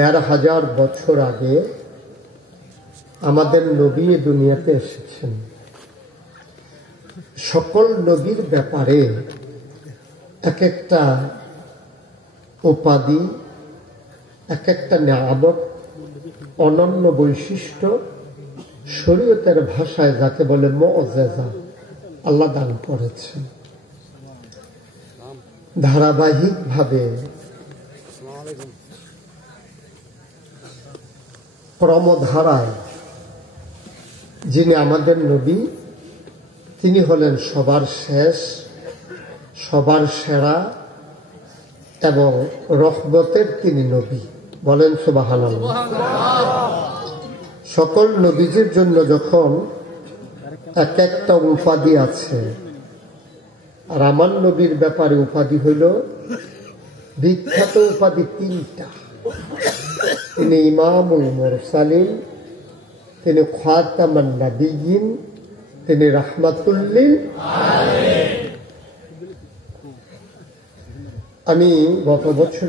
১৫০০ বছর আগে আমাদের নবী দুনিয়াতে এসেছেন। সকল নবীর ব্যাপারে এক একটা উপাধি, এক একটা নিয়ামত, অনন্য বৈশিষ্ট্য, শরীয়তের ভাষায় যাকে বলে মুআজ্জাজা, আল্লাহ দান করেছেন। ধারাবাহিকভাবে ক্রমধারায় যিনি আমাদের নবী, তিনি হলেন সবার শেষ, সবার সেরা এবং রহমতের তিনি নবী। বলেন সুবহানাল্লাহ। সকল নবীদের জন্য যখন এক একটা উপাধি আছে, আর আমার নবীর ব্যাপারে উপাধি হইল বিখ্যাত উপাধি ৩টা। তিনি ইমামুল মুরসালিন, তিনি খাতামান নাবিয়্যিন, তিনি রাহমাতুল লিল আলামিন। আমি গত বছর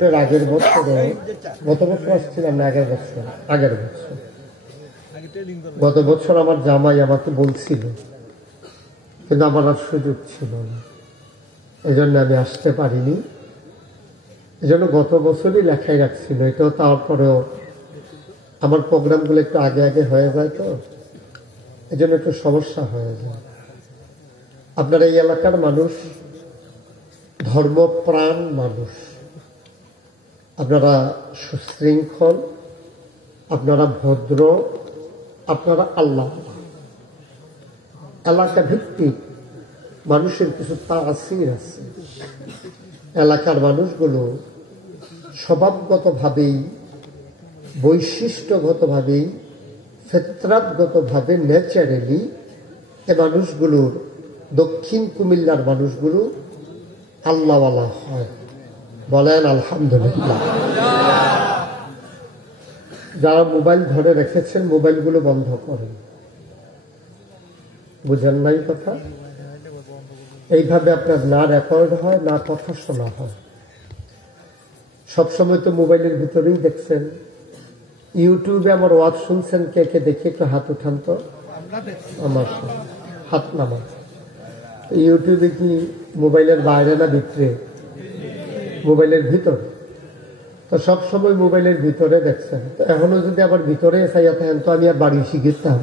আসছিলাম না, আগের বছর গত বছর আমার জামাই আমাকে বলছিল, কিন্তু আমার আর সুযোগ ছিল না, এই জন্য আমি আসতে পারিনি। এই জন্য গত বছরই লেখাই রাখছিল এটাও। তারপরেও আমার প্রোগ্রামগুলো একটু আগে আগে হয়ে যায়, তো এই জন্য একটু সমস্যা হয়ে যায়। আপনারা এই এলাকার মানুষ, ধর্মপ্রাণ মানুষ, আপনারা সুশৃঙ্খল, আপনারা ভদ্র, আপনারা আল্লাহ। এলাকা ভিত্তিক মানুষের কিছু তাসির আছে। এলাকার মানুষগুলো স্বভাবগতভাবেই, বৈশিষ্ট্যগতভাবেই, ফিতরাতগতভাবে, ন্যাচারালি এ মানুষগুলোর, দক্ষিণ কুমিল্লার মানুষগুলো আল্লাহওয়ালা হয়। বলেন আলহামদুলিল্লাহ। যারা মোবাইল ধরে রেখেছেন, মোবাইলগুলো বন্ধ করেন। বুঝেন নাই কথা? এইভাবে আপনার না রেকর্ড হয়, না কথা শোনা হয়। সবসময় তো মোবাইলের ভিতরেই দেখছেন। ইউটিউবে আমার ওয়াজ শুনছেন, কে কে দেখি একটু হাত উঠান তো। আমার হাত নামান। ইউটিউবে কি মোবাইলের বাইরে না ভিতরে? মোবাইলের ভিতর। তো সবসময় মোবাইলের ভিতরে দেখছেন, তো এখনো যদি আবার ভিতরে চাইয়া থাকেন, তো আমি আর বাড়ি শিখেতাম।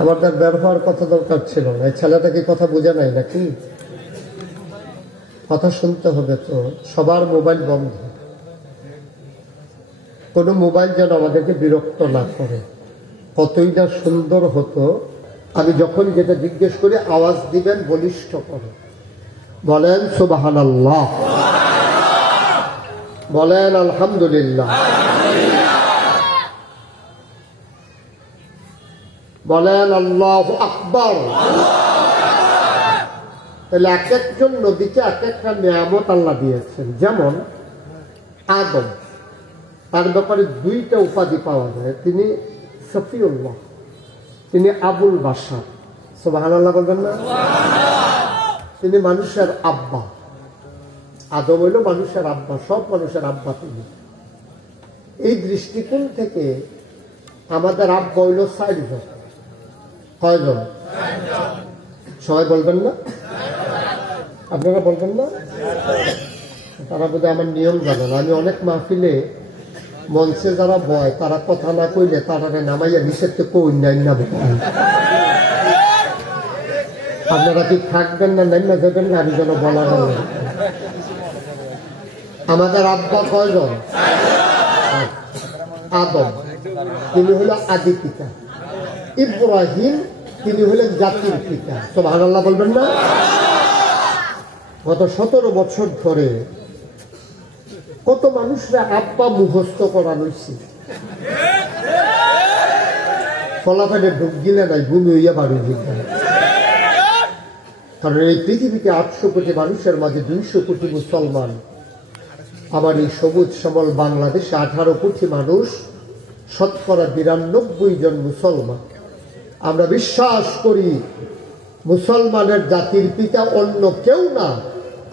আমার তার ব্যবহার কথা দরকার ছিল না। এই ছেলেটা কি কথা বোঝা নাই নাকি? কথা শুনতে হবে তো। সবার মোবাইল বন্ধ। কোনো মোবাইল যেন আমাদেরকে বিরক্ত না করে। কতই না সুন্দর হতো, আমি যখন যেটা জিজ্ঞেস করি আওয়াজ দিবেন বলিষ্ঠ করে। বলেন সুবহানাল্লাহ, বলেন আলহামদুলিল্লাহ, বলেন আল্লাহু আকবার। তাহলে এক একজন নবীকে এক একটা নিয়ামত আল্লাহ দিয়েছেন। যেমন আদম, তার ব্যাপারে 2টা উপাধি পাওয়া যায়। তিনি সফিউল্লাহ, তিনি আবুল বাশার। সুবহানাল্লাহ বলবেন না? তিনি মানুষের আব্বা। আদম হইল মানুষের আব্বা, সব মানুষের আব্বা তিনি। এই দৃষ্টিকোণ থেকে আমাদের আব্বা হইল 4 জন। কয়জন? সবাই বলবেন না? আপনারা বলবেন না? তারা বোধহয় আমার নিয়ম জানেন। আমি অনেক মাহফিলে মঞ্চে যারা বয়, তারা কথা না কইলে তারা নামাইয়া নিষেধ কই নাই না। আপনারা কি থাকবেন না, নাই না যাবেন না? আমি যেন বলা হয়। আমাদের আব্বা কয়জন? আদম, তিনি হলো আদি পিতা। ইব্রাহিম, তিনি হলেন জাতির পিতা। সুবহানাল্লাহ বলবেন না? গত 17 বছর ধরে কত মানুষরা আব্বা মুখস্থ করা রয়েছে। ফলাফলে ঢুক গিলে নাই, ভূমি হইয়া বাড়ি দিতে। কারণ এই পৃথিবীতে 800 কোটি মানুষের মাঝে 200 কোটি মুসলমান। আমার এই সবুজ শ্যামল বাংলাদেশে 18 কোটি মানুষ, শতকরা 92 জন মুসলমান। আমরা বিশ্বাস করি মুসলমানের জাতির পিতা অন্য কেউ না,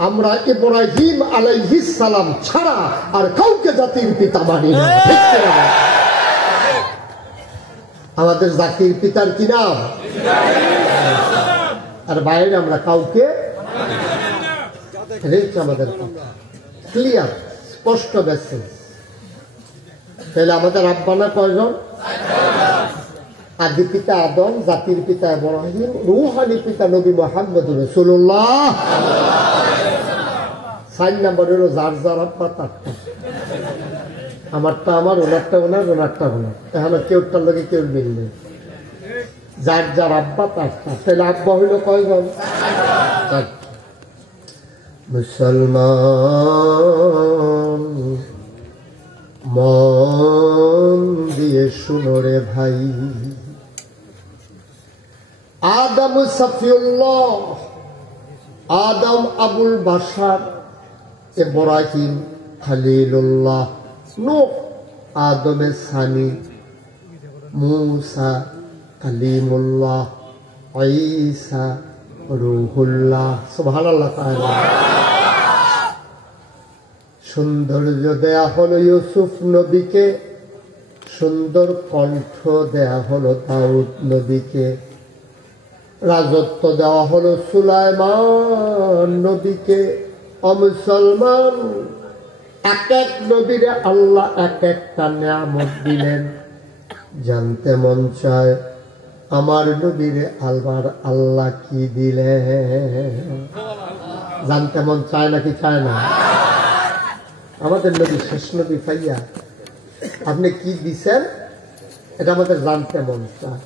আমরা ইব্রাহিম আলাইহিস সালাম ছাড়া আর কাউকে জাতির পিতা মানি না। আমাদের জাতির পিতার কি নাম? আর বাইরে আমরা কাউকে আমাদের ক্লিয়ার স্পষ্ট মেসেজ। তাহলে আমাদের আব্বানা কয়জন? আদি পিতা আদম, জাতির পিতা ইব্রাহিম, রূহানি পিতা নবী মুহাম্মদ রাসূলুল্লাহ। 4 নম্বর হলো যার যার আব্বা তারটা। আমারটা আমার, ওনারটা ওনার, ওনারটা ওনার। তাহলে কেউটার লগে কেউ মিল নেই। যার যার আব্বা তারটা। তাহলে আব্বা হইল কয়জন? মুসলমান মন দিয়ে শুনো রে ভাই, আদম সফিউল্লাহ, আদম আবুল বাশার, ইব্রাহিম খলিলুল্লাহ, নূহ আদমের সানি, মূসা কালিমুল্লাহ, ঈসা রূহুল্লাহ। সুবহানাল্লাহ তাআলা। সৌন্দর্য দেয়া হলো ইউসুফ নবীকে, সুন্দর কণ্ঠ দেয়া হলো দাউদ নবীকে, রাজত্ব দেওয়া হলো সুলাইমান নবীকে। ও মুসলমান, এক এক নবীরে আল্লাহ এক একটা নিয়ামত দিলেন। জানতে মন চায় আমার নবীরে আল্লাহ কি দিলেন? জানতে মন চায় নাকি চায় না? আমাদের নবী শেষ নবী পাইয়া আপনি কি দিছেন এটা আমাদের জানতে মন চায়।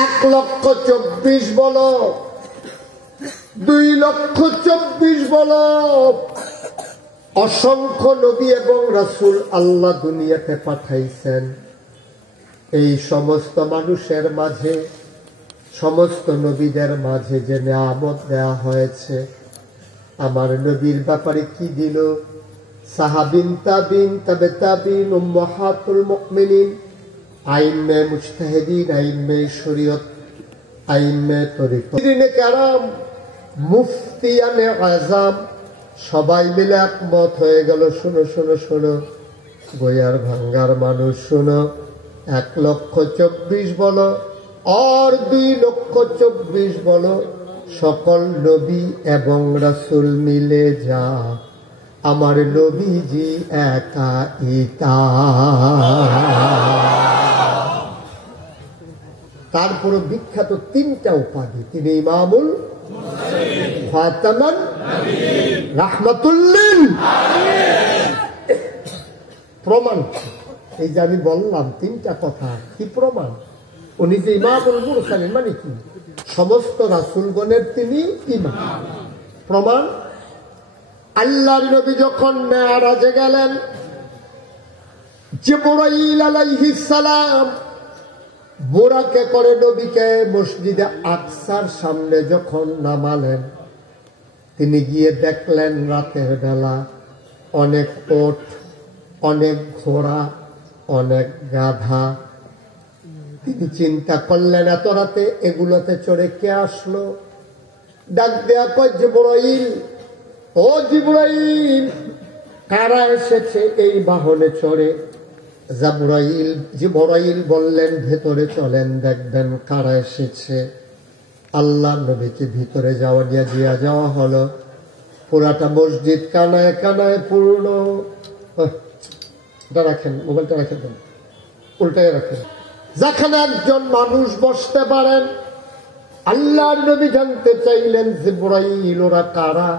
1,24,000 বলো, 2,24,000 বলো, অসংখ্য নবী এবং রাসূল আল্লাহ দুনিয়াতে পাঠাইছেন। এই সমস্ত মানুষের মাঝে, সমস্ত নবীদের মাঝে যে নিয়ামত দেয়া হয়েছে, আমার নবীর ব্যাপারে কি দিল? সাহাবিন, তাবিন, তাবে তাবিন, উম্মাহাতুল মুমিনিন, আইম্মে মুজতাহিদিন, আইম্মে শরীয়ত, আইম্মে তরিকত, কেরাম, মুফতিয়ানে আযম, সবাই মিলে একমত হয়ে গেল। শোনো শোনো শোনো, বইয়ার ভাঙ্গার মানুষ শোনো, 1,24,000 বলো আর 2,24,000 বলো, সকল নবী এবং রাসূল মিলে যা আমার নবীজি একা ইতা। তারপরে বিখ্যাত 3টা উপাধি। তিনি ইমামুল, ফাতামান, রাহমাতুল্লিল। প্রমাণ এই যে আমি বললাম 3টা কথা, কি প্রমাণ? উনি যে ইমামুল মুরসালিন মানে কি? সমস্ত রাসূলগণের তিনি ইমাম। প্রমাণ, আল্লাহর নবী যখন মেরাজে গেলেন, জিবরাইল আলাইহিস সালাম বোরাকে করে নবীকে মসজিদে আকসার সামনে যখন নামালেন, তিনি গিয়ে দেখলেন রাতের বেলা অনেক ওট, অনেক ঘোড়া, অনেক গাধা। তিনি চিন্তা করলেন এত রাতে এগুলোতে চড়ে কে আসলো? ডাক দেয়া কয়, জিবরাইল, ও জিবরাইল, কারা এসেছে এই বাহনে চড়ে? জিবরাইল বললেন, ভেতরে চলেন, দেখবেন কারা এসেছে। আল্লাহ নবীকে ভিতরে দিয়া যাওয়া হলো। পুরাটা মসজিদ কানায় কানায় পূর্ণ। রাখেন, মোবাইলটা রেখে দেন, উল্টায় রাখেন, যেখানে একজন মানুষ বসতে পারেন। আল্লাহর নবী জানতে চাইলেন, জিবরাইল, ওরা কারা?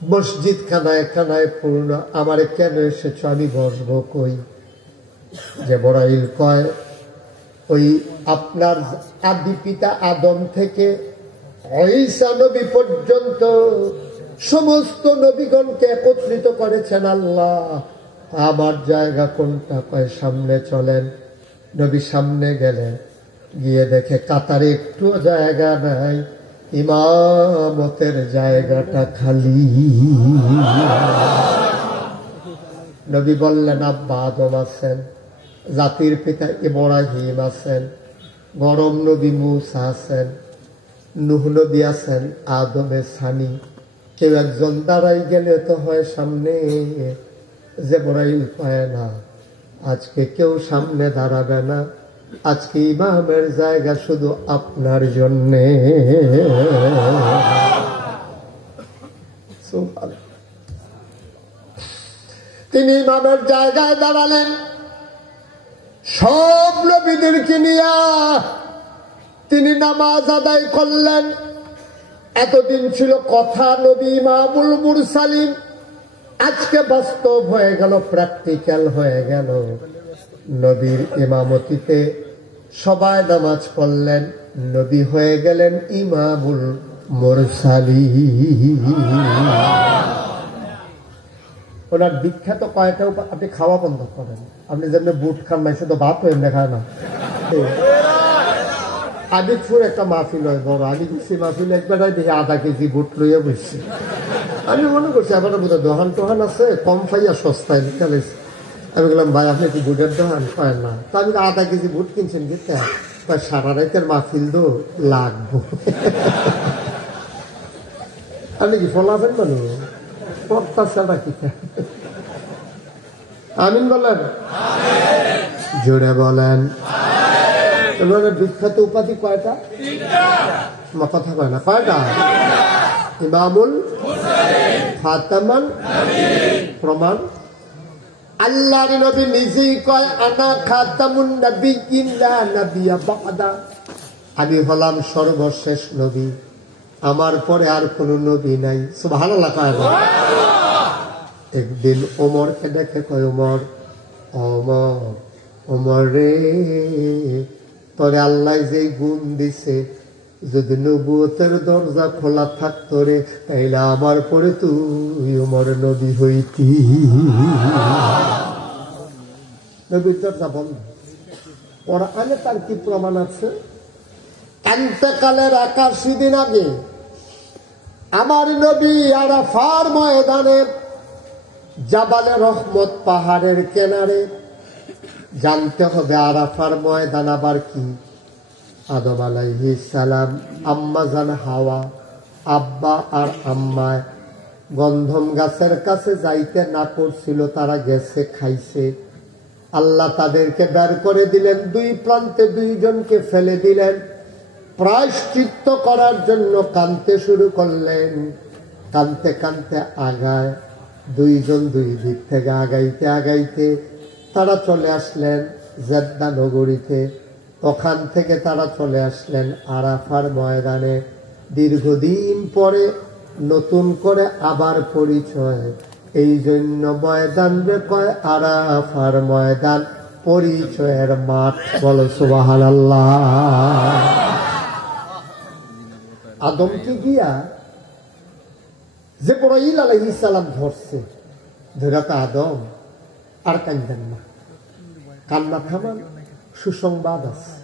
মসজিদ কানায় কানায় পূর্ণ, আমারে কেন এসেছ, আমি বসবো কই? জিবরাইল কয়, ওই আপনার আদি পিতা আদম থেকে ঈসা নবী পর্যন্ত সমস্ত নবীগণকে একত্রিত করেছেন আল্লাহ। আমার জায়গা কোনটা? কয় সামনে চলেন। নবী সামনে গেলেন, গিয়ে দেখে কাতারে একটু জায়গা নাই, ইমামতের জায়গাটা খালি। নবী বললেন, আব্বা আদম আছেন, জাতির পিতা ইব্রাহিম আছেন, গরম নবী মূসা আছেন, নূহ নবী আছেন আদমের সানি, কেউ একজন দাঁড়াই গেলে তো হয় সামনে, জিবরাইল পায় না। আজকে কেউ সামনে দাঁড়াবে না, আজকে ইমামের জায়গা শুধু আপনার জন্যে। তিনি ইমামের জায়গায় দাঁড়ালেন, সব নবীদেরকে নিয়ে তিনি নামাজ আদায় করলেন। এতদিন ছিল কথা নবী ইমামুল মুরসালিন, আজকে বাস্তব হয়ে গেল, প্র্যাকটিক্যাল হয়ে গেল। নবীর ইমামতিতে সবাই নামাজ পড়লেন, নবী হয়ে গেলেন ইমামুল মুরসালিন। ওনার বিখ্যাত কয়টা আপনি খাওয়া বন্ধ করেন, আপনি যেমন বুট খান নাই শুধু ভাত হয়ে দেখায় না। আদিতপুর একটা মাহফিল হয় বড়, আমি গেছি মাহফিল একবার দেখি আধা কেজি বুট লইয়া বসছি। আমি মনে করছি আবার বোধহয় দোকান টোহান আছে কম পাইয়া সস্তায় নিকালেছি। আমি বললাম ভাই আপনি কি বুটের দোকান পায় না? তো আমি আধা কেজি বুট কিনছেন কিতা, সারা রাতের মাহফিল তো লাগবো। আপনি কি ফলাফেন মানুষ প্রত্যাশাটা কি? আমিন বলেন, জোরে বলেন। বিখ্যাত উপাধি কয়টা? কথা কয় না, কয়টা? ইমামুল, খাতামান, প্রমাণ। আল্লাহর নবী নিজেই কয় আনা খাতামুন নাবিয়্যিন লা নাবিয়্যা বা'দা, আমি হলাম সর্বশেষ নবী, আমার পরে আর কোন নবী নাই। সুবহানাল্লাহ কয় না? একদিন ওমরকে দেখে কয় ওমর, ওমর, ওমর রে, তোরে আল্লাহ যেই গুণ দিছে, যদি নবুয়তের দরজা খোলা থাকতো রে, তাইলে আমার পরে তুই ওমর নবী হইতি। নবীর দরজা বন্ধ। কোরআনে তার কি প্রমাণ আছে? এন্তেকালের 81 দিন আগে আমার নবী আরাফার ময়দানে জাবালে রহমত পাহাড়ের কিনারে, জানতে হবে আরাফার ময়দান আবার কি। আদম আলাইহিস সালাম, আম্মা জান হাওয়া, আব্বা আর আম্মায় গন্ধম গাছের কাছে যাইতে না করছিল, তারা গেছে খাইছে। আল্লাহ তাদেরকে বের করে দিলেন, দুই প্রান্তে দুইজনকে ফেলে দিলেন। প্রায়শ্চিত্ত করার জন্য কাঁদতে শুরু করলেন। কাঁদতে কাঁদতে আগায়, দুইজন দুই দিক থেকে আগাইতে আগাইতে তারা চলে আসলেন জেদ্দা নগরীতে। ওখান থেকে তারা চলে আসলেন আরাফার ময়দানে। দীর্ঘদিন পরে নতুন করে আবার পরিচয়, এই জন্য ময়দান রে কয় আরাফার ময়দান, পরিচয়ের মাঠ। বলো সুবহানাল্লাহ। আদমকে গিয়া জিবরাইল আলাইহিস সালাম ধরছে, ধরে তা আদম আর কান্দেন না, কান্না থামান, সুসংবাদ আছে।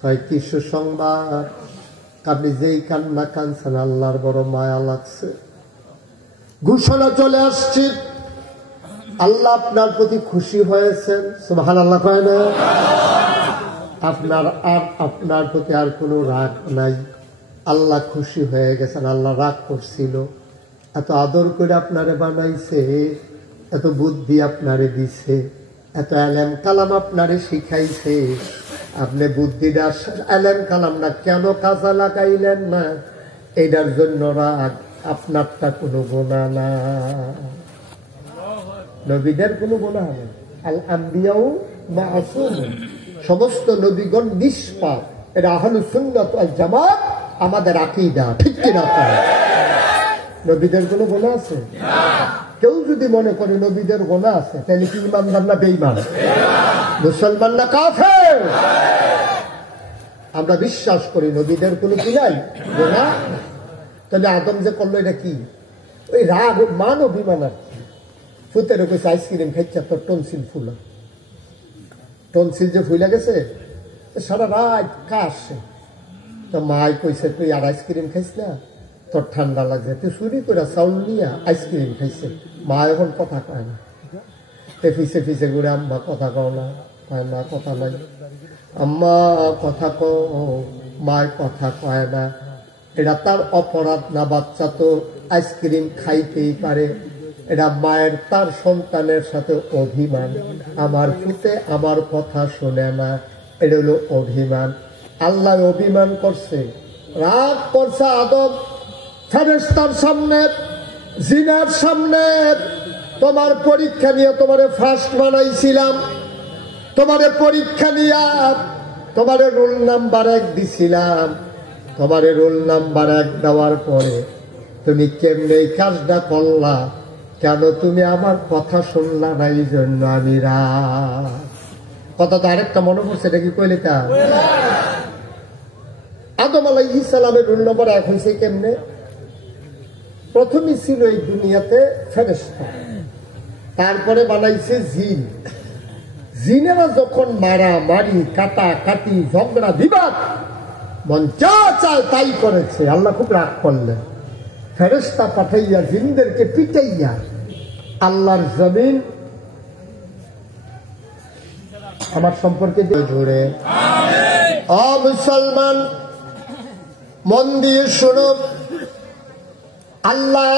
তাই কি সুসংবাদ? আপনি যেই কান্না কানছেন আল্লাহর বড় মায়া লাগছে। ঘোষণা চলে আসছে, আল্লাহ আপনার প্রতি খুশি হয়েছেন। সুবহানাল্লাহ কয় না? আপনার প্রতি আর কোনো রাগ নাই। আল্লাহ খুশি হয়ে গেছেন। আল্লাহ রাগ করছিল, এত আদর করে আপনারে বানাইছে, এত বুদ্ধি আপনারে দিছে, এত এলেম কালাম আপনারে শিখাইছে, আপনি বুদ্ধিটা এলেম কালাম না কেন কাজে লাগাইলেন না? এটার জন্য রাগ। আপনারটা কোনো গুনাহ না, নবীদের কোনো গুনাহ নেই। আল আম্বিয়াউ মাসুমুন, সমস্ত নবীগণ নিষ্পাপ। এটা আহলুস সুন্নাত ওয়াল জামাত আমাদের আকীদা, ঠিক কিনা? নবীদের কোনো গুনাহ আছে? কেউ যদি মনে করে নবীদের গুনাহ আছে, তাহলে কি ইমানদার না বেঈমান? মুসলমান না কাফের? আমরা বিশ্বাস করি নবীদের কোনো কি নাই, গুনাহ। তাহলে আদম যে করলো এটা কি? ওই রাগ, মান, অভিমান আর কি। ফুতের কইছে আইসক্রিম খাইছে, তোর টনসিল ফুলা, টনসিল যে ফুলে গেছে, সারা রাত কাশে। তো মাই কইছে তুই আর আইসক্রিম খাইস না, তোর ঠান্ডা লাগছে, তুই চুরি করে চাউল নিয়ে আইসক্রিম খাইছে। মা এখন কথা কয় না, ফিসে ফিসে ঘুরে আম্মা কথা কও না, কয় না কথা নাই, আম্মা কথা কও। মার কথা কয় না, এটা তার অপরাধ না। বাচ্চা তো আইসক্রিম খাইতেই পারে, এটা মায়ের তার সন্তানের সাথে অভিমান। আমার পুতে আমার কথা শোনে না, এটা হলো অভিমান। আল্লাহ অভিমান করছে, রাগ করছে আদম ফেরেশতার সামনে, জিনার সামনে। তোমার পরীক্ষা নিয়ে তোমারে ফার্স্ট বানাইছিলাম, তোমারে পরীক্ষা নিয়ে তোমারে রোল নাম্বার 1 দিছিলাম। তোমারে রোল নাম্বার 1 দেওয়ার পরে তুমি কেমনে এই কাজটা করলা? কেন তুমি আমার কথা শুনলা না? এই জন্য আমি কথা তো আরেকটা মনে পড়ছে, এটা কি কইলে তা আদম আলাইহিস সালামের রোল নাম্বার 1 হয়েছে কেমনে? প্রথমে ছিল এই দুনিয়াতে ফেরেশতা, তারপরে বানাইছে জিন। জিনেরা যখন মারামারি, কাটাকাটি, ঝগড়া বিবাদ, মন যা চায় তাই করেছে, আল্লাহ খুব রাগ করলেন। ফেরেশতা পাঠাইয়া জিনদেরকে পিটাইয়া আল্লাহর জমিন আমার সম্পর্কে জুড়ে। ও মুসলমান, মন দিয়ে শুনো, আল্লাহ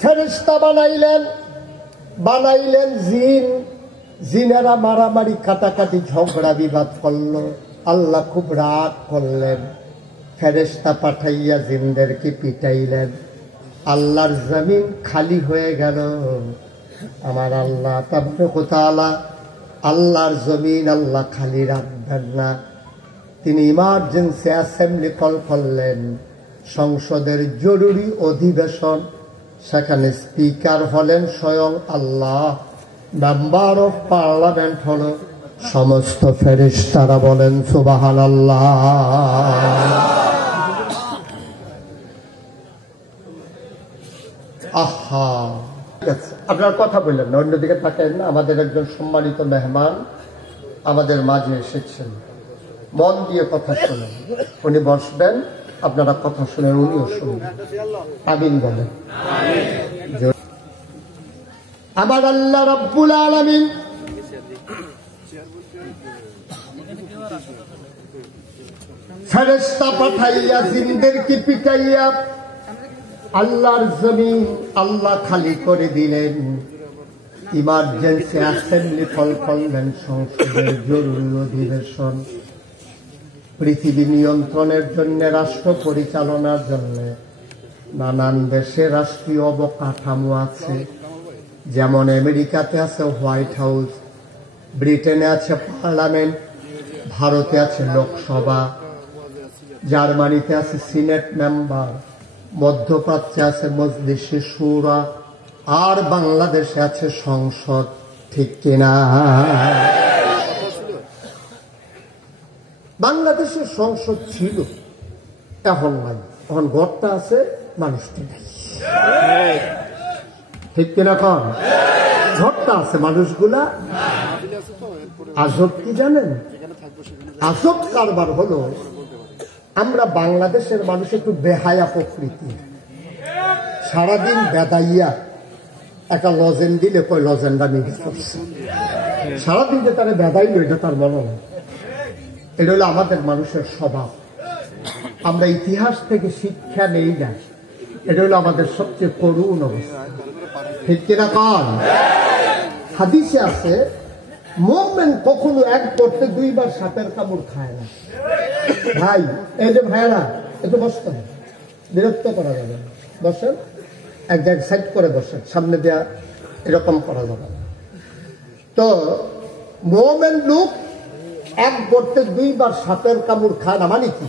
ফেরেশতা বানাইলেন জিন। জিনেরা মারামারি, কাটাকাটি, ঝগড়া বিবাদ করলো, আল্লাহ খুব রাগ করলেন। ফেরেশতা পাঠাইয়া জিনদেরকে পিটাইলেন, আল্লাহর জমিন খালি হয়ে গেল। আমার আল্লাহ তাবারক ওয়া তাআলা আল্লাহর জমিন আল্লাহ খালি রাখবেন না। তিনি ইমার্জেন্সি অ্যাসেম্বলি কল করলেন, সংসদের জরুরি অধিবেশন। সেখানে স্পিকার হলেন স্বয়ং আল্লাহ, মেম্বার অফ পার্লামেন্ট হলো সমস্ত ফেরেশতারা। বলেন সুবহানাল্লাহ। আহা, আপনার কথা বললেন না, অন্যদিকে থাকেন না। আমাদের একজন সম্মানিত মেহমান আমাদের মাঝে এসেছেন, মন দিয়ে কথা শোনেন। উনি বসবেন, আপনারা কথা শুনেন, উনিও শুনবেন। আমিন বলেন। আমার আল্লাহ রাব্বুল আলামিন ফেরেশতা পাঠাইয়া জিনদেরকে পিটাইয়া আল্লাহর জমিন আল্লাহ খালি করে দিলেন। ইমার্জেন্সি অ্যাসেম্বলি কল করলেন, সংসদের জরুরি অধিবেশন। পৃথিবী নিয়ন্ত্রণের জন্য, রাষ্ট্র পরিচালনার জন্য নানান দেশে রাষ্ট্রীয় অবকাঠামো আছে। যেমন আমেরিকাতে আছে হোয়াইট হাউস, ব্রিটেনে আছে পার্লামেন্ট, ভারতে আছে লোকসভা, জার্মানিতে আছে সিনেট মেম্বার, মধ্যপ্রাচ্যে আছে মজলিসে শুরা, আর বাংলাদেশে আছে সংসদ। ঠিক কিনা? বাংলাদেশের সংসদ ছিল, এখন নাই। এখন ঘরটা আছে, মানুষটি নাই। ঠিক কিনা? কন ঘরটা আছে, মানুষগুলা। আজব কি জানেন? আজব কারবার হলো, আমরা বাংলাদেশের মানুষ একটু বেহায়া প্রকৃতি। সারাদিন বেদাইয়া একটা লজেন দিলে কই লজেনটা নিয়ে করছে, সারাদিন যে তারা বেদাইল এটা তার মনে হয়। এটা হলো আমাদের মানুষের স্বভাব। আমরা ইতিহাস থেকে শিক্ষা নেই না, এটা হলো আমাদের সবচেয়ে করুণ অবস্থা। ঠিক কিনা? কন হাদিসে আছে, মুমিন কখনো এক করতে 2 বার সাপের কামড় খায় না। ভাই, এই যে ভাইরা, একটু বসতে হবে, বিরক্ত করা যাবে না। বসেন, এক জায়গায় সাইড করে বসেন, সামনে দেয়া এরকম করা যাবে না। তো মুমিন লোক এক করতে 2 বার সাপের কামড় খায় না। মানে কি?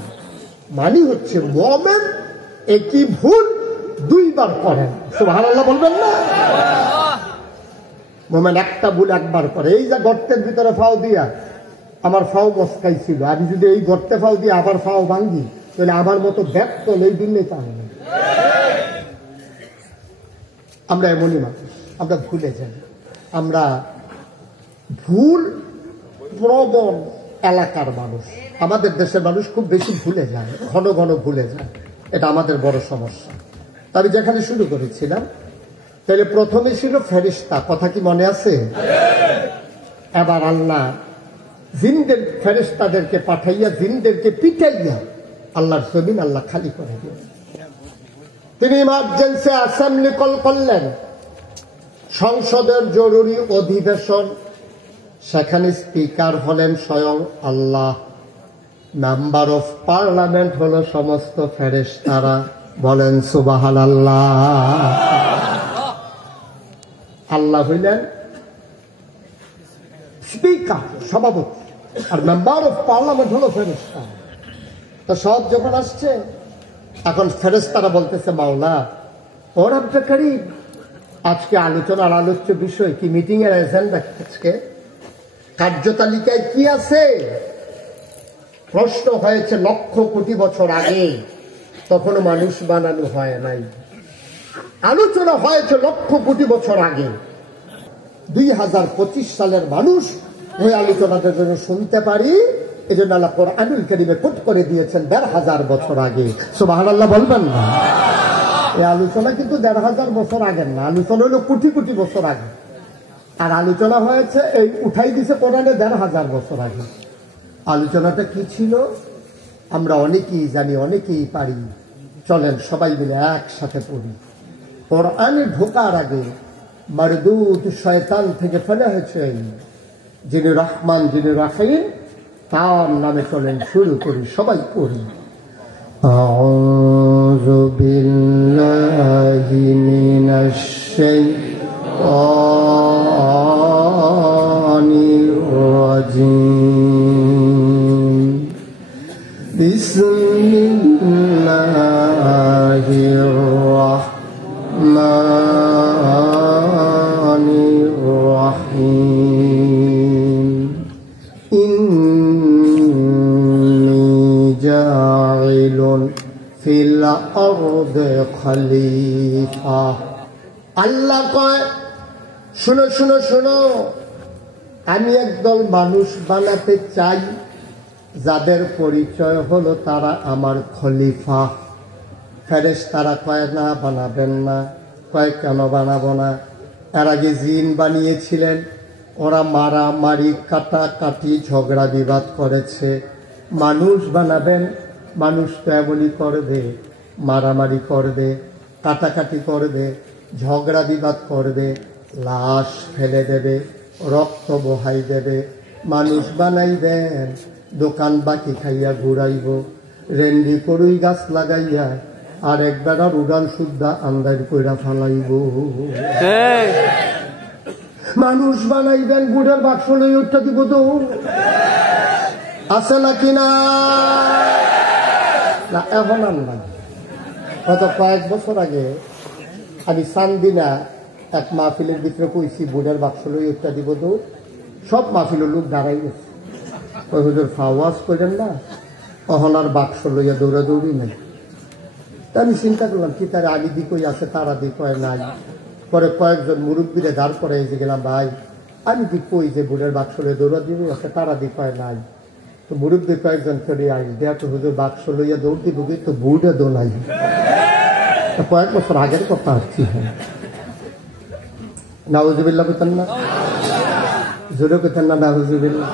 মানে হচ্ছে মুমিন একই ভুল 2 বার করেন। সুবহানাল্লাহ বলবেন না? মুমিন একটা ভুল একবার করে। এই যে গর্তের ভিতরে ফাও দিয়া আমার ফাও মস্কাই ছিল, আমি যদি এই গর্তে ফাও দিয়ে আবার ফাও ভাঙ্গি, তাহলে আমার মতো ব্যক্ত এই দিনে তা হবে। আমরা এমনই মানুষ, আমরা ভুলে যাই। আমরা ভুল প্রবণ এলাকার মানুষ। আমাদের দেশের মানুষ খুব বেশি ভুলে যায়, ঘন ঘন ভুলে যায়। এটা আমাদের বড় সমস্যা। আমি যেখানে শুরু করেছিলাম, তাহলে প্রথমে ছিল ফেরেশতা, কথা কি মনে আছে? এবার আল্লাহ জিনদের ফেরেশতাদেরকে পাঠাইয়া জিনদেরকে পিটাইয়া আল্লাহর জমিন আল্লাহ খালি করে দিলেন। তিনি ইমার্জেন্সি অ্যাসেম্বলি কল করলেন, সংসদের জরুরি অধিবেশন। সেখানে স্পিকার হলেন স্বয়ং আল্লাহ, মেম্বার অফ পার্লামেন্ট হলো সমস্ত ফেরেশতারা। বলেন সুবহানাল্লাহ। আল্লাহ হইলেন স্পিকার, সভাপতি, আর মেম্বার অফ পার্লামেন্ট হলো ফেরেশতা। তো সব যখন আসছে, এখন ফেরেশতারা বলতেছে, মাওলা ও রব্বে কারীম, আজকে আলোচনার আলোচ্য বিষয় কি? মিটিং এর এজেন্ডা আজকে কার্যতালিকায় কি আছে? প্রশ্ন হয়েছে লক্ষ কোটি বছর আগে, তখনও মানুষ বানানো হয় নাই। আলোচনা হয়েছে লক্ষ কোটি বছর আগে। 2025 সালের মানুষ ওই আলোচনাটার জন্য শুনতে পারি, এই জন্য আল্লাহ কোরআনুল কারীমে কোট করে দিয়েছেন 1500 বছর আগে। সুবহানাল্লাহ বলবেন না? এই আলোচনা কিন্তু 1500 বছর আগের না, আলোচনা হলো কোটি কোটি বছর আগে। আর আলোচনা হয়েছে এই উঠাই দিছে কোরআনে 1500 বছর আগে। আলোচনাটা কি ছিল আমরা অনেকেই জানি, অনেকেই পারি। চলেন সবাই মিলে একসাথে পড়ি। কোরআনে ঢোকার আগে মারদুদ শয়তান থেকে ফেলা হয়েছে যিনি রহমান, যিনি রাহিম, তার নামে চলেন শুরু করি, সবাই পড়ি। আউযু বিল্লাহি মিনাশ শাইতানির রাজিম। বিসমিল্লাহির রাহমানির রাহিম। ফিল আরদে খলিফা। আল্লাহ কয়, শোনো শোনো শোনো, আমি একদল মানুষ বানাতে চাই যাদের পরিচয় হলো তারা আমার খলিফা। ফেরেশতারা কয়, না বানাবেন না। কয়, কেন বানাবো না? এর আগে জিন বানিয়েছিলেন, ওরা মারামারি, কাটাকাটি, ঝগড়া বিবাদ করেছে। মানুষ বানাবেন, মানুষ তো এমনই করবে, মারামারি করবে, কাটাকাটি করবে, ঝগড়া বিবাদ করবে, লাশ ফেলে দেবে, রক্ত বহাই দেবে। মানুষ বানাইবেন, দোকান বাকি খাইয়া ঘুরাইব, রেন্ডি করুই গাছ লাগাইয়া আর একবার উড়ান শুদ্ধা আন্দাজ কইরা ফালাইব। মানুষ বানাইবেন, গুড়ের বাক্স লই উঠতে দিব তো আছে নাকি না? এখন আর নাই। গত কয়েক বছর আগে আমি চান্দিনা এক মাহফিলের ভিতরে কইছি বুড়ের বাক্স লই উঠতে দিব তো। সব মাহফিলের লোক দাঁড়াই গেছে। ওই হুজুর ফাওয়াজ করেন না, অহনার বাক্স লইয়া দৌড়াদৌড়ি নাই। তা আমি চিন্তা করলাম কি তার আগে দিকই আছে, তারা দিকয় নাই। পরে কয়েকজন মুরব্বীরে দাঁড় করে এসে গেলাম, ভাই আমি কি কই যে বুড়ের বাক্স লইয়া দৌড়া দিব আছে, তারা দিকয় নাই। তো মুরব্বী কয়েকজন করে আই দেখ তো হুজুর বাক্স লইয়া দৌড় দিব, তো বুড়ে দৌড়াই। কয়েক বছর আগের কথা আসছি। নাউজুবিল্লাহ বলতেন না, জোরে পেতেন না নাউজুবিল্লাহ।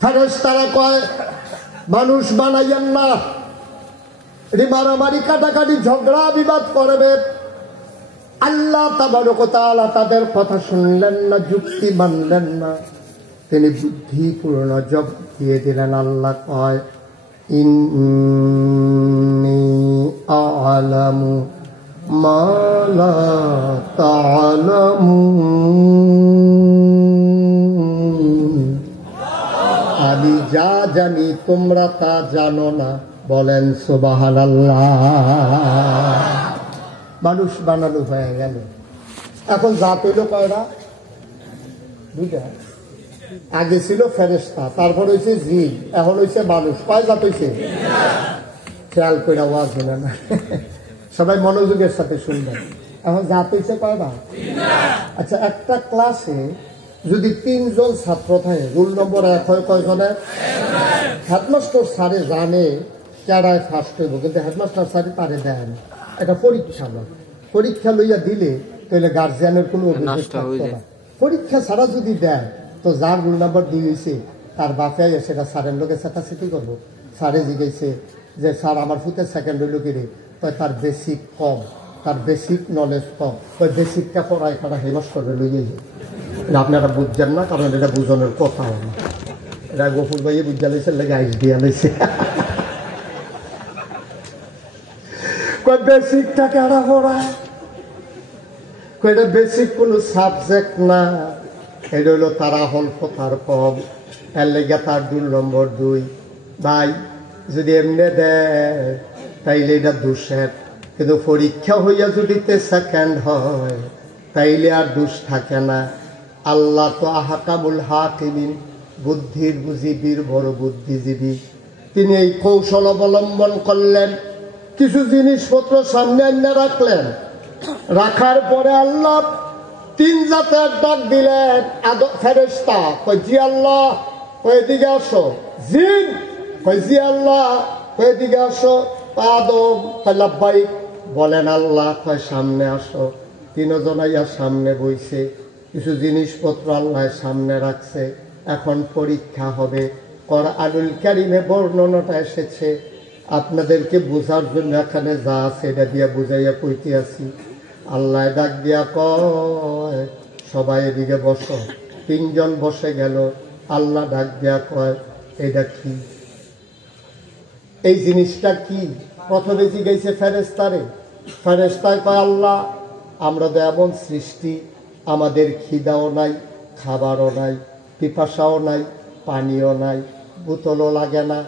ফেরেশতারা কয়, মানুষ বানাইয়েন না, মারামারি, কাটাকাটি, ঝগড়া বিবাদ করবে। আল্লাহ তাবারক ওয়া তাআলা তাদের কথা শুনলেন না, যুক্তি মানলেন না। তিনি বুদ্ধিপূর্ণ জবাব দিয়ে দিলেন। আল্লাহ কয়, ইন্নী আ'লামু মা লা তা'লামুন। আমি যা জানি তোমরা তা জানো না। বলেন সুবহানাল্লাহ। মানুষ বানানো হয়ে গেল। এখন জাত হইল কয়টা? দুইটা। আগে ছিল ফেরেশতা, তারপর হয়েছে জিন, এখন হয়েছে মানুষ। কয় জাত হয়েছে? খেয়াল করে আওয়াজ হলো না, সবাই মনোযোগের সাথে শুনবেন। এখন জাত হয়েছে কয়টা? আচ্ছা, একটা ক্লাসে যদি 3 জন ছাত্র থাকে, রুল নম্বর 1 হয় কয়জনের? হেডমাস্টার স্যারে জানে কেডায় ফার্স্ট হইব, কিন্তু হেডমাস্টার স্যারে পারে দেয় না। এটা পরীক্ষা না, পরীক্ষা লইয়া দিলে তাহলে গার্জিয়ানের কোনো অভিযোগ থাকতো না। পরীক্ষা ছাড়া যদি দেয় তো যার রুল নাম্বার 2 হয়েছে তার বাপে সেটা স্যারের লোকে চেঁচাচেঁচি করলো। স্যারে জিজ্ঞেসে যে স্যার আমার ফুটের সেকেন্ড হইল কি রে? তার বেসিক কম, তার বেসিক নলেজ কম। ওই বেসিকটা পড়ায় তারা হেমস করে লইয়ে যায়। এটা আপনারা বুঝছেন না, কারণ এটা বুঝনের কথা না। এটা গফুর ভাইয়ে বুঝা লাইছে, লেগে আইস দিয়া লাইছে। বেসিকটা কেনা পড়ায়? এটা বেসিক কোনো সাবজেক্ট না, এটা হইলো তারা হল্প তার কম, এর লেগে তার 2 নম্বর 2। ভাই যদি এমনি দেয় তাইলে এটা দোষের, কিন্তু পরীক্ষা হইয়া যদি সেকেন্ড হয় তাইলে আর দোষ থাকে না। আল্লাহ তো আহকামুল হাকিমিন, বুদ্ধির বুঝিবির বড় বুদ্ধিজীবী। তিনি এই কৌশল অবলম্বন করলেন, কিছু জিনিসপত্র সামনে এনে রাখলেন। রাখার পরে আল্লাহ 3 জাতের ডাক দিলেন। ফেরেশতা কই জি আল্লাহ, কই দিকে আসো। জিন কই জি আল্লাহ, কই দিকে আসো। আদম কই লাব্বাইক, বলেন আল্লাহ, কই সামনে আসো। 3 জনাইয়া সামনে বইছে, কিছু জিনিসপত্র আল্লাহ সামনে রাখছে। এখন পরীক্ষা হবে। কোরআনুল কারীমে বর্ণনাটা এসেছে, আপনাদেরকে বোঝার জন্য এখানে যা আছে এটা দিয়ে বুঝাইয়া কইতে আছি। আল্লাহ ডাক দিয়া কয় সবাই এদিকে বসো। 3 জন বসে গেল। আল্লাহ ডাক দিয়া কয় এটা কি, এই জিনিসটা কি? প্রথমে জিজ্ঞাসা ফেরেশতারে। ফেরেশতায় কয় আল্লাহ, আমরা তো এমন সৃষ্টি, আমাদের খিদাও নাই, খাবারও নাই, পিপাসাও নাই, পানিও নাই, বোতলও লাগে না,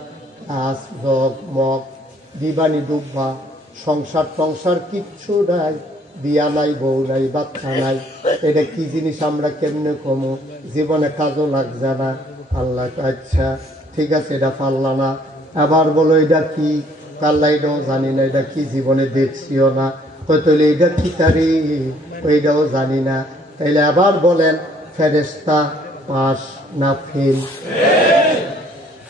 আস জগ মগ দিবানি ডুব্বা, সংসার টংসার কিচ্ছু নাই, বিয়া নাই, বউ নাই, বাচ্চা নাই। এটা কি জিনিস আমরা কেমনে কমো? জীবনে কাজও লাগছে না। আল্লাহ আচ্ছা ঠিক আছে, এটা পারলা না। আবার বলো এটা কি? আল্লাহ এটাও জানি না, এটা কি, জীবনে দেখছিও না। তাহলে এটা কি তারি? ওইটাও জানি না। তাইলে আবার বলেন ফেরেশতা পাস না ফেল?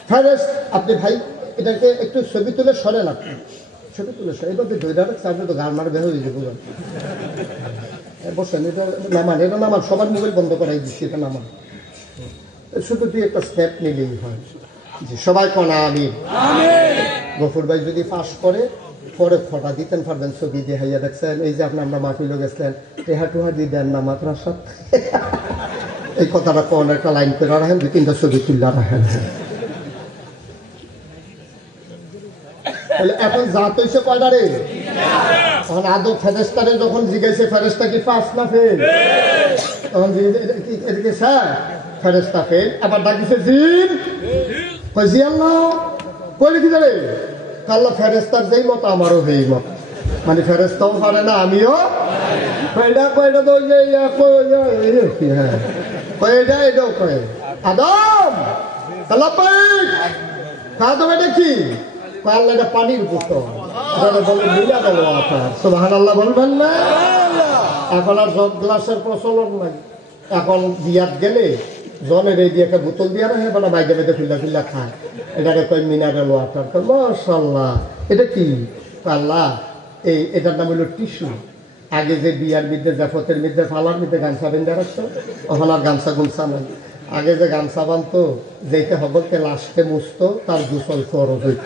ফেরেশতা আপনি ভাই এটাকে একটু ছবি তুলে সরেন, আপনি ছবি তুলে সরে এবার ধৈর্য রাখছে, আপনি তো গান মার বের হয়ে যাবো। বসেন, এটা নামান, এটা নামান, সবার মোবাইল বন্ধ করাই দিচ্ছি, এটা নামান। শুধু 2-1টা স্টেপ নিলেই হয়। জি সবাই কোন আমিন। গফুর ভাই যদি পাস করে পরে ফটা দিতেন পারবেন, ছবি দিয়ে হাইয়া দেখছেন। এই যে আমরা মাহফিলে গেছিলেন, টেহা টুহা দিয়ে দেন না মাদ্রাসা। এই কথাটা কোন একটা লাইন করে রাখেন, 2-3টা ছবি তুললা রাখেন। এখন জাত হইছে কয়টা রে? তখন আদৌ ফেরেশতারে যখন জিজ্ঞাসা ফেরেশতা কি পাস না ফেল, তখন এদিকে স্যার ফেরেশতা ফেল। আবার ডাকিছে জিন, জি আল্লাহ কইলে কি জানে? আল্লাহ ফেরেশতার যেই মত আমারও সেই মত, মানে ফেরেশতাও পারে না, আমিও কয়টা কয়টা তো হ্যাঁ কয়টা এটাও কয় আদম আল্লাহ আদম এটা কি? আল্লাহ এটা পানির পুত্র, মিলা গেল আপনার। সুবহানাল্লাহ বলবেন না? এখন আর জগ গ্লাসের প্রচলন নাই। এখন বিয়াত গেলে জনের এই দিয়ে একটা বোতল দিয়ে রাখে, মানে বাইকে বাইকে ফিল্লা ফিল্লা খায়, এটাকে কয় মিনারেল ওয়াটার। মাশাআল্লাহ এটা কি? আল্লাহ এটার নাম হলো টিস্যু। আগে যে বিয়ার মধ্যে জাফতের মধ্যে ফালার মধ্যে গামছা বেঁধে রাখতো, এখন আর গামছা গুমছা নাই। আগে যে গামছা বানতো, যেটা হগলকে লাশকে মুছতো, তার গোসল ফরজ হইত।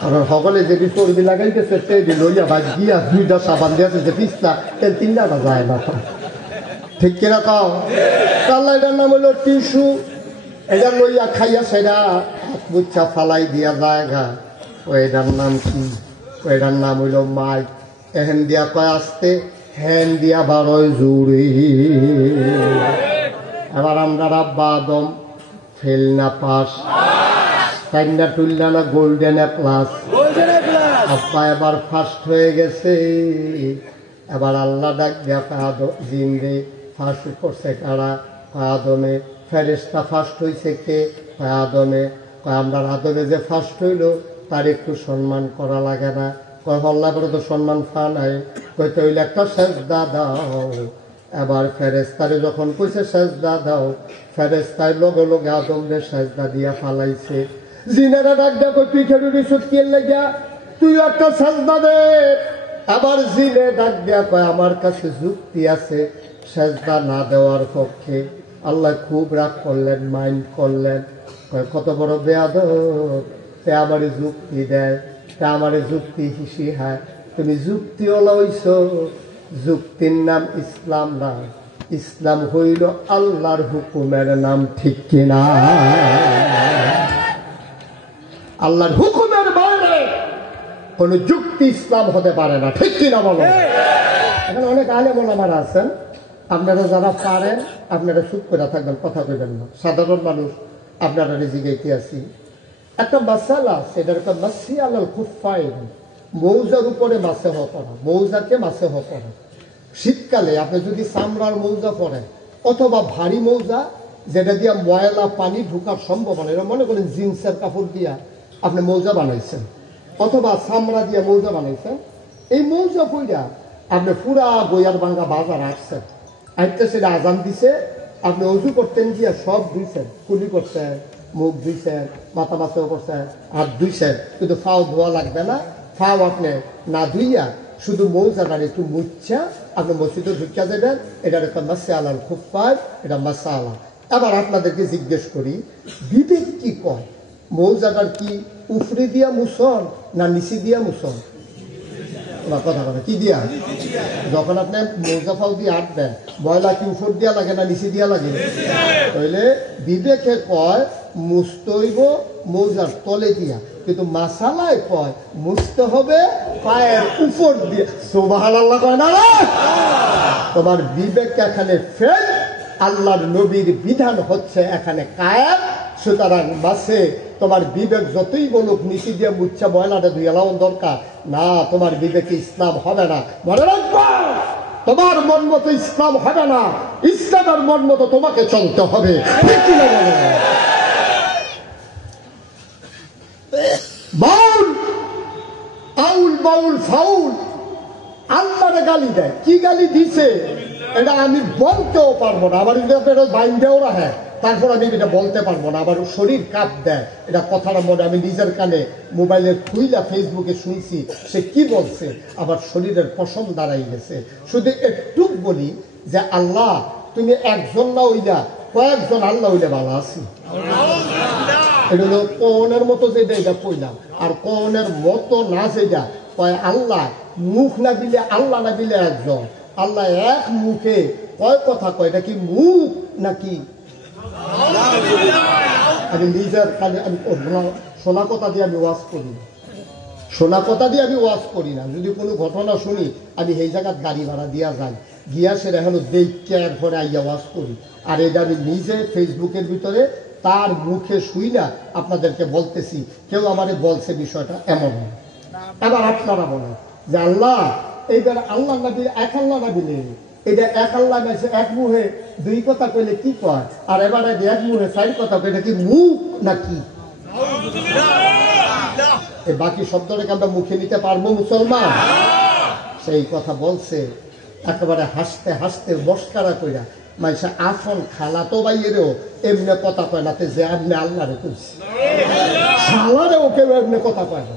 কারণ হগলে যদি চর্বি লাগাইতেছে তেল লইয়া বাজ গিয়া 2টা সাবান দিয়েছে যে পিস্তা, তেল 3টা যায় না। ঠিক কিনা কাও? আল্লাহ এটার নাম হলো টিস্যু। এটা লইয়া খাইয়া সেটা হাত মুচ্ছা ফালাই দিয়া জায়গা, ওইটার নাম কি? ওইটার নাম হইল মাইক। এহেন দিয়া কয় আসতে, হ্যান দিয়া বারোয় জুড়ি। এবার আমরা রাব্বা আদম ফেল না পাস, টাইনা টুলনা না গোল্ডেন এ প্লাস। আব্বা এবার ফার্স্ট হয়ে গেছে। এবার আল্লাহ ডাক দিয়া আদম জিন রে ফার্স্ট করছে কারা? আদমে। ফেরেশতা ফার্স্ট হয়েছে কে? আদমে। আমরা আদমে যে ফার্স্ট হইল তার একটু সম্মান করা লাগে না? কয় হল্লা করে তো সম্মান ফা নাই, কইতে হইলে একটা সেজদা দাও। এবার ফেরেশতারে যখন কইছে সেজদা দাও, ফেরেশতার লগে লগে আদমরে সেজদা দিয়া ফালাইছে। জিনেরা ডাক দেয়া কই তুই খেলুনি সত্যির লাগিয়া, তুই একটা সেজদা দে। আবার জিনে ডাক দেয়া কয় আমার কাছে যুক্তি আছে সেজদা না দেওয়ার পক্ষে। আল্লাহ খুব রাগ করলেন, মাইন্ড করলেন, কত বড় বেয়াদব, তে আমারে যুক্তি দেয়, তে আমারে যুক্তি শিহায়, তুমি যুক্তিওয়ালা হইছ, যুক্তির নাম ইসলাম না, ইসলাম হইল আল্লাহর হুকুমের নাম, ঠিক কিনা? আল্লাহর হুকুমের বাইরে কোন যুক্তি ইসলাম হতে পারে না, ঠিক কিনা বলো? এখানে অনেক আলেম ওলামারা আছেন, আপনারা যারা পারেন আপনারা চুপ করে থাকবেন, কথা কইবেন না। সাধারণ মানুষ আপনারা জিগাইতে আছি, একটা মাসালা, সেটার একটা মাসি আলাল খুফাইন, মৌজার উপরে মাসে পড়া, মৌজাকে মাসে পড়া। শীতকালে আপনি যদি চামড়ার মৌজা পরেন অথবা ভারী মৌজা যেটা দিয়া ময়লা পানি ঢুকার সম্ভাবনা, এটা মনে করেন জিন্সের কাপড় দিয়া আপনি মৌজা বানাইছেন অথবা চামড়া দিয়া মৌজা বানাইছেন, এই মৌজা পইরা আপনি পুরা গইয়ার ভাঙ্গা বাজার আসছেন, আইতে সেটা আজান দিছে, আপনি অজু করতেন গিয়া সব ধুইছেন, কুলি করছেন, মুখ ধুইছেন, মাথা মাথাও করছেন, হাত ধুইছেন, কিন্তু ফাও ধোয়া লাগবে না। ফাও আপনি না ধুইয়া শুধু মৌজাটার একটু মুচ্ছা আপনি মসজিদে ঢুকিয়া যাবেন, এটার একটা মাসা আলাল খুফার, এটা মাসা আলা। এবার আপনাদেরকে জিজ্ঞেস করি, বিবেক কি কয়, মৌজাটার কি উফরে দিয়া মুসন না নিচে দিয়া মুসন? কথা কথা কি দিয়া? যখন আপনি মৌজা ফাল দিয়ে আটবেন, ময়লা কি উপর দিয়া লাগে না নিচে দিয়া লাগে? তাইলে বিবেকে কয় মুছতে হইব মৌজার তলে দিয়া, কিন্তু মাসালায় কয় মুছতে হবে পায়ের উপর দিয়ে। সুবহানাল্লাহ কয় না? তোমার বিবেক এখানে ফেল, আল্লাহর নবীর বিধান হচ্ছে এখানে কায়েম। সুতরাং মাসে তোমার বিবেক যতই বলুক নিচে দিয়ে মুচ্ছা ময়লাটা ধুয়ে লাউন দরকার না, তোমার বিবেকে ইসলাম হবে না। মনে রাখবা, তোমার মন মতো ইসলাম হবে না, ইসলামের মন মতো তোমাকে চলতে হবে। বাউল আউল বাউল ফাউল আল্লাহরে গালি দেয়, কি গালি দিছে এটা আমি বলতেও পারবো না। আমার যদি আপনার বাইন দেও রাখে তারপর আমি এটা বলতে পারবো না, আমার শরীর কাঁপ দেয় এটা কথাটা মনে। আমি নিজের কানে মোবাইলের খুইলা ফেসবুকে শুনছি সে কি বলছে, আমার শরীরের পশম দাঁড়াই গেছে। শুধু একটু বলি যে আল্লাহ তুমি একজন না হইলা কয়েকজন আল্লাহ হইলে ভালো আছি। এটা হলো কনের মতো যেটা এটা কইলাম, আর কনের মতো না যেটা কয় আল্লাহ মুখ না দিলে আল্লাহ না দিলে একজন আল্লাহ, এক মুখে কয় কথা কয়, এটা কি মুখ নাকি? আমি নিজের কাজে আমি শোনা কথা দিয়ে আমি ওয়াজ করি না, শোনা কথা দিয়ে আমি ওয়াজ করি না। যদি কোনো ঘটনা শুনি আমি সেই জায়গায় গাড়ি ভাড়া দিয়া যাই, গিয়া সে এখনো দেখে এরপরে আইয়া ওয়াজ করি। আর এটা আমি নিজে ফেসবুকের ভিতরে তার মুখে শুই না আপনাদেরকে বলতেছি, কেউ আমারে বলছে বিষয়টা এমন না। এবার আপনারা বলেন যে আল্লাহ এইবার আল্লাহ না দিলে এক আল্লাহ না দিলে এটা এক আল্লাহ গেছে, এক মুহে দুই কথা কইলে কি কয়, আর এবার এক মুহে চার কথা কই, এটা কি মুখ নাকি? এই বাকি শব্দটাকে আমরা মুখে নিতে পারবো মুসলমান? সেই কথা বলছে একেবারে হাসতে হাসতে মস্কারা কইরা, মানুষ আফন খালা তো বাইরেও এমনি কথা কয় না, যে আপনি আল্লাহরে কইছি, শালারেও কেউ এমনি কথা কয় না।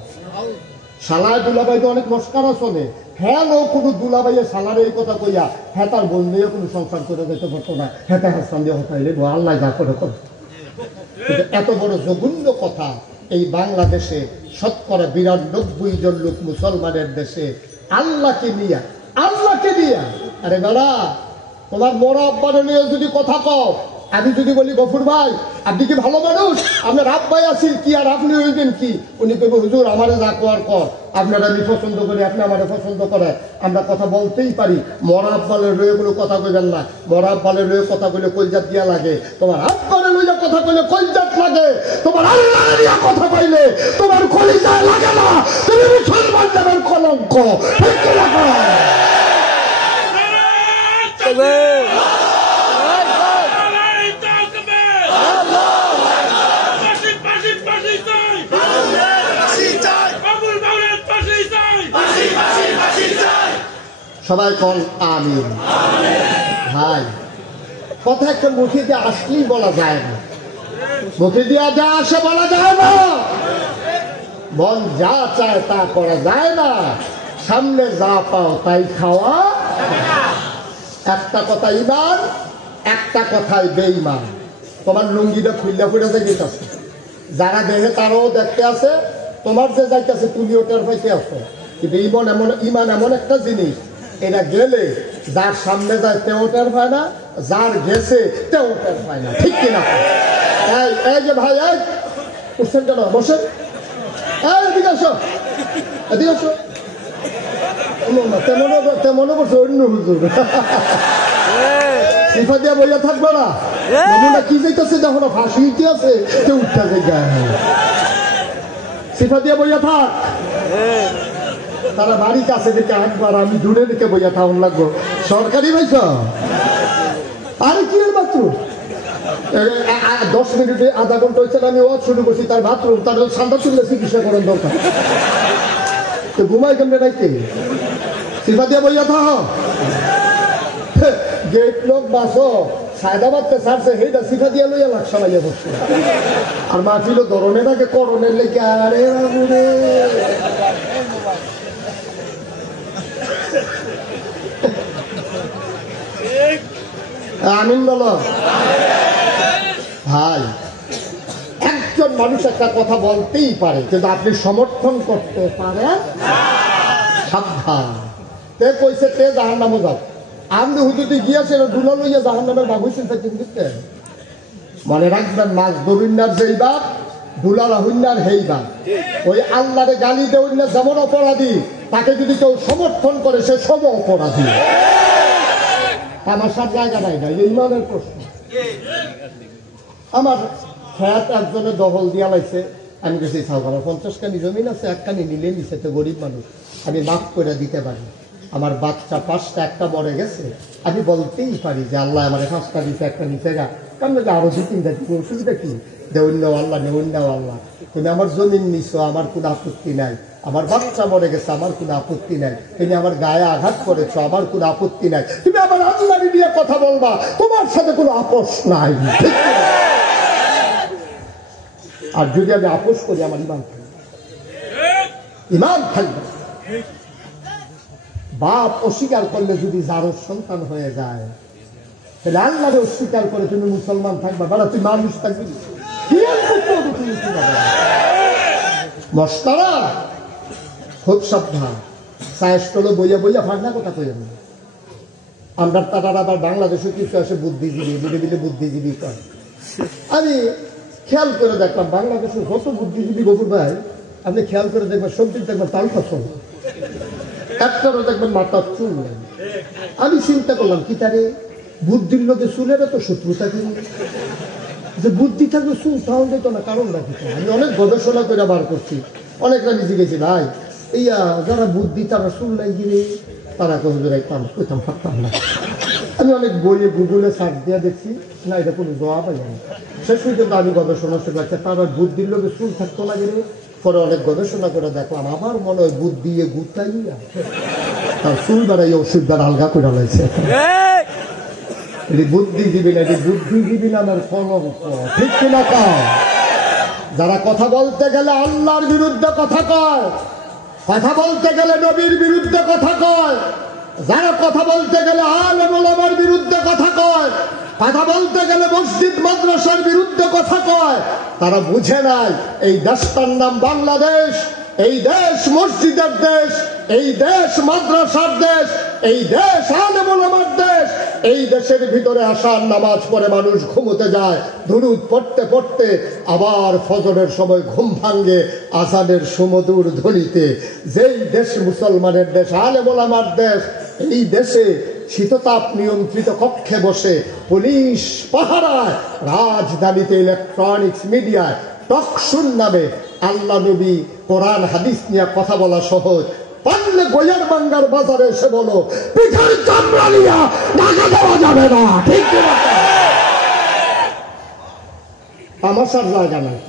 শালায় দুলাভাই তো অনেক মস্কারা শোনে, হ্যাঁ ও কোনো দুলাভাইয়ের শালারে এই কথা কইয়া হ্যাঁ তার বোন নিয়ে কোনো সংসার করে যেতে পারতো না, হ্যাঁ হাসান দিয়ে হতাইলে আল্লাহ যা করে করে। এত বড় জঘন্য কথা এই বাংলাদেশে শতকরা ৯২ জন লোক মুসলমানের দেশে আল্লাহকে নিয়া আরে বেড়া তোমার বড় আব্বারে নিয়ে যদি কথা কও, আমি যদি বলি গফুর ভাই আপনি কি ভালো মানুষ, আপনার আব্বাই আছেন কি আর আপনি হইবেন কি, উনি কইব হুজুর আমারে যা কোয়ার কর, আপনারা আমি পছন্দ করি আপনি আমারে পছন্দ করে, আমরা কথা বলতেই পারি। মরা আব্বালের লয়ে কোনো কথা কইবেন না, মরা আব্বালের লয়ে কথা কইলে কলজাত দিয়া লাগে, তোমার আব্বারে লইয়া কথা কইলে কলজাত লাগে, তোমার আল্লাহ নিয়ে কথা কইলে তোমার কলিজায় লাগে না, তুমি মুসলমান যাবেন কলঙ্ক, ঠিক কি লাগে? সবাই কল আমিন। ভাই কথা একটা মুখে দিয়ে আসলেই বলা যায় না, মুখে দিয়ে যা আসে বলা যায় না, মন যা চায় তা করা যায় না, সামনে যা পাও তাই খাওয়া। একটা কথা ইমান, একটা কথায় বেঈমান। তোমার লুঙ্গিটা খুললা ফুলে যাইতেছে, যারা দেখে তারাও দেখতে আছে, তোমার যে যাইতেছে তুমিও টের পাইতে আছো। কিন্তু ইমান এমন একটা জিনিস, এটা গেলে যার সামনে যায় তেও টের পায় না, যার গেছে তেও টের পায় না, ঠিক কিনা? এই যে ভাই, এই উঠছেন কেন? বসেন, এদিকে আসো, এদিকে আসো। তেমনও বসে অন্য হুজুর সিফা দিয়া বইয়া থাকবো না, কি যাইতেছে দেখো না, ফাঁসি কি আছে, কেউ উঠতে যায়। সিফা দিয়া বইয়া থাক, তারা বাড়ির কাছে দেখে একবার, আমি দূরে দেখে বইয়া থাকুন লাগবো। সরকারি ভাইছ আরে কি এর বাথরুম, 10 মিনিটে আধা ঘন্টা হয়েছে আমি ওয়াজ শুরু করছি, তার বাথরুম, তার ঠান্ডা চুললে চিকিৎসা করার দরকার, তো ঘুমাই কেমনে নাকি? সিফা দিয়া বইয়া থাক, গেট লোক বাসো সায়দাবাদকে ছাড়ছে, সেইটা সিফা দিয়া লইয়া লাকসা লাইয়া বসছে। আর মাহফিল ধরনের আগে করণের লেগে, আরে বাবুরে আমিন বলো ভাই। একজন মানুষ একটা কথা বলতেই পারে, কিন্তু আপনি সমর্থন করতে পারেন, সাবধান। তে কইছে তে জাহান্নামে যাও, আপনি হুজুরটি গিয়েছে দুলা লইয়া জাহান্নামের বাবু চিন্তা চিন্তিতে। মনে রাখবেন, মাছ দরুন্যার যেই বাপ, দুলা রাহুন্যার হেই বাপ। ওই আল্লাহরে গালি দেউন্যার যেমন অপরাধী, তাকে যদি কেউ সমর্থন করে সে সব অপরাধী। আমার সব জায়গা নাই না, ইমানের প্রশ্ন। আমার খেয়াত একজনের দখল দিয়া লাইছে, আমি গেছি সালভার 50 কানি জমিন আছে, এক কানি নিলে নিছে, তো গরিব মানুষ, আমি মাফ করে দিতে পারি। আমার বাচ্চা 5টা, একটা মরে গেছে, আমি বলতেই পারি যে আল্লাহ আমার 5টা দিচ্ছে, একটা নিচে গা, কারণ আরো 2-3টা দিব, অসুবিধা কি? দেউন্যাও আল্লাহ, নেউন্যাও আল্লাহ। তুমি আমার জমিন নিছো, আমার কোনো আপত্তি নাই। আমার বাচ্চা মরে গেছে, আমার কোনো আপত্তি নাই। তুমি আমার গায়ে আঘাত করেছো, আমার কোনো আপত্তি নাই। তুমি আমার আল্লাহরে নিয়ে কথা বলবা, তোমার সাথে কোনো আপোষ নাই। আর যদি আমি আপোষ করি, আমার ইমান থাকবে, ইমান থাকবে। বাপ অস্বীকার করলে যদি জারজ সন্তান হয়ে যায়, তাহলে আল্লাহরে অস্বীকার করে তুমি মুসলমান থাকবা, বাড়া তুই মানুষ থাকবি। মস্তারা খুব সাবধান, সায়স্টলে বইয়া বইয়া ফাঁকনা কথা কইয়া না। আমরা তারা আবার বাংলাদেশে কিছু আসে বুদ্ধিজীবী, বিলে বিলে বুদ্ধিজীবী কয়। আমি খেয়াল করে দেখলাম, বাংলাদেশের কত বুদ্ধিজীবী গফুর ভাই, আপনি খেয়াল করে দেখবেন, সবদিন দেখবেন তাল পছন্দ, একটারও দেখবেন মাথার চুল নেই। আমি চিন্তা করলাম, কি তারে বুদ্ধির লোকে চুলের তো শত্রুতা কি, যে বুদ্ধি থাকবে চুল তাও যেত না, কারণ রাখি। আমি অনেক গবেষণা করে বার করছি, অনেকটা নিজে গেছি, ভাই এইয়া যারা বুদ্ধি তারা চুল নাই গিয়ে তারা কোথাও থাকতাম না। আমি অনেক বইয়ে গুগলে সার্চ দিয়ে দেখছি, না এটা কোনো জবাব হয় না। শেষ পর্যন্ত আমি গবেষণা শুরু করছি, তারা বুদ্ধির লোকে চুল থাকতো না গেলে। পরে অনেক গবেষণা করে দেখলাম, আমার মনে হয় বুদ্ধি গুতাইয়া তার চুল বেড়াই ওষুধ বেড়া আলগা করে লাইছে। এটি বুদ্ধিজীবী না, এটি বুদ্ধিজীবী নামের কলঙ্ক, ঠিক কিনা? যারা কথা বলতে গেলে আল্লাহর বিরুদ্ধে কথা কয়, কথা বলতে গেলে নবীর বিরুদ্ধে কথা কয়, যারা কথা বলতে গেলে আলেম ওলামার বিরুদ্ধে কথা কয়, কথা বলতে গেলে মসজিদ মাদ্রাসার বিরুদ্ধে কথা কয়, তারা বুঝে নাই এই দেশটার নাম বাংলাদেশ। এই দেশ মসজিদের দেশ, এই দেশ মাদ্রাসার দেশ, এই দেশ আলেম ওলামার দেশ। এই দেশের ভিতরে আসার নামাজ পড়ে মানুষ ঘুমোতে যায়, দুরূদ পড়তে পড়তে আবার ফজরের সময় ঘুম ভাঙ্গে আজানের সুমধুর ধ্বনিতে। যেই দেশ মুসলমানের দেশ, আলেম ওলামার দেশ, এই দেশে শীততাপ নিয়ন্ত্রিত কক্ষে বসে পুলিশ পাহারায়, রাজধানীতে ইলেকট্রনিক্স মিডিয়ায় টকশুন নামে আল্লাহ নবী কোরআন হাদিস নিয়ে কথা বলা সহজ। পারলে গোয়ার বাঙ্গার বাজারে এসে বলো, পিঠার চামড়া নিয়া টাকা দেওয়া যাবে না, ঠিক না? তামাশার জায়গা নাই,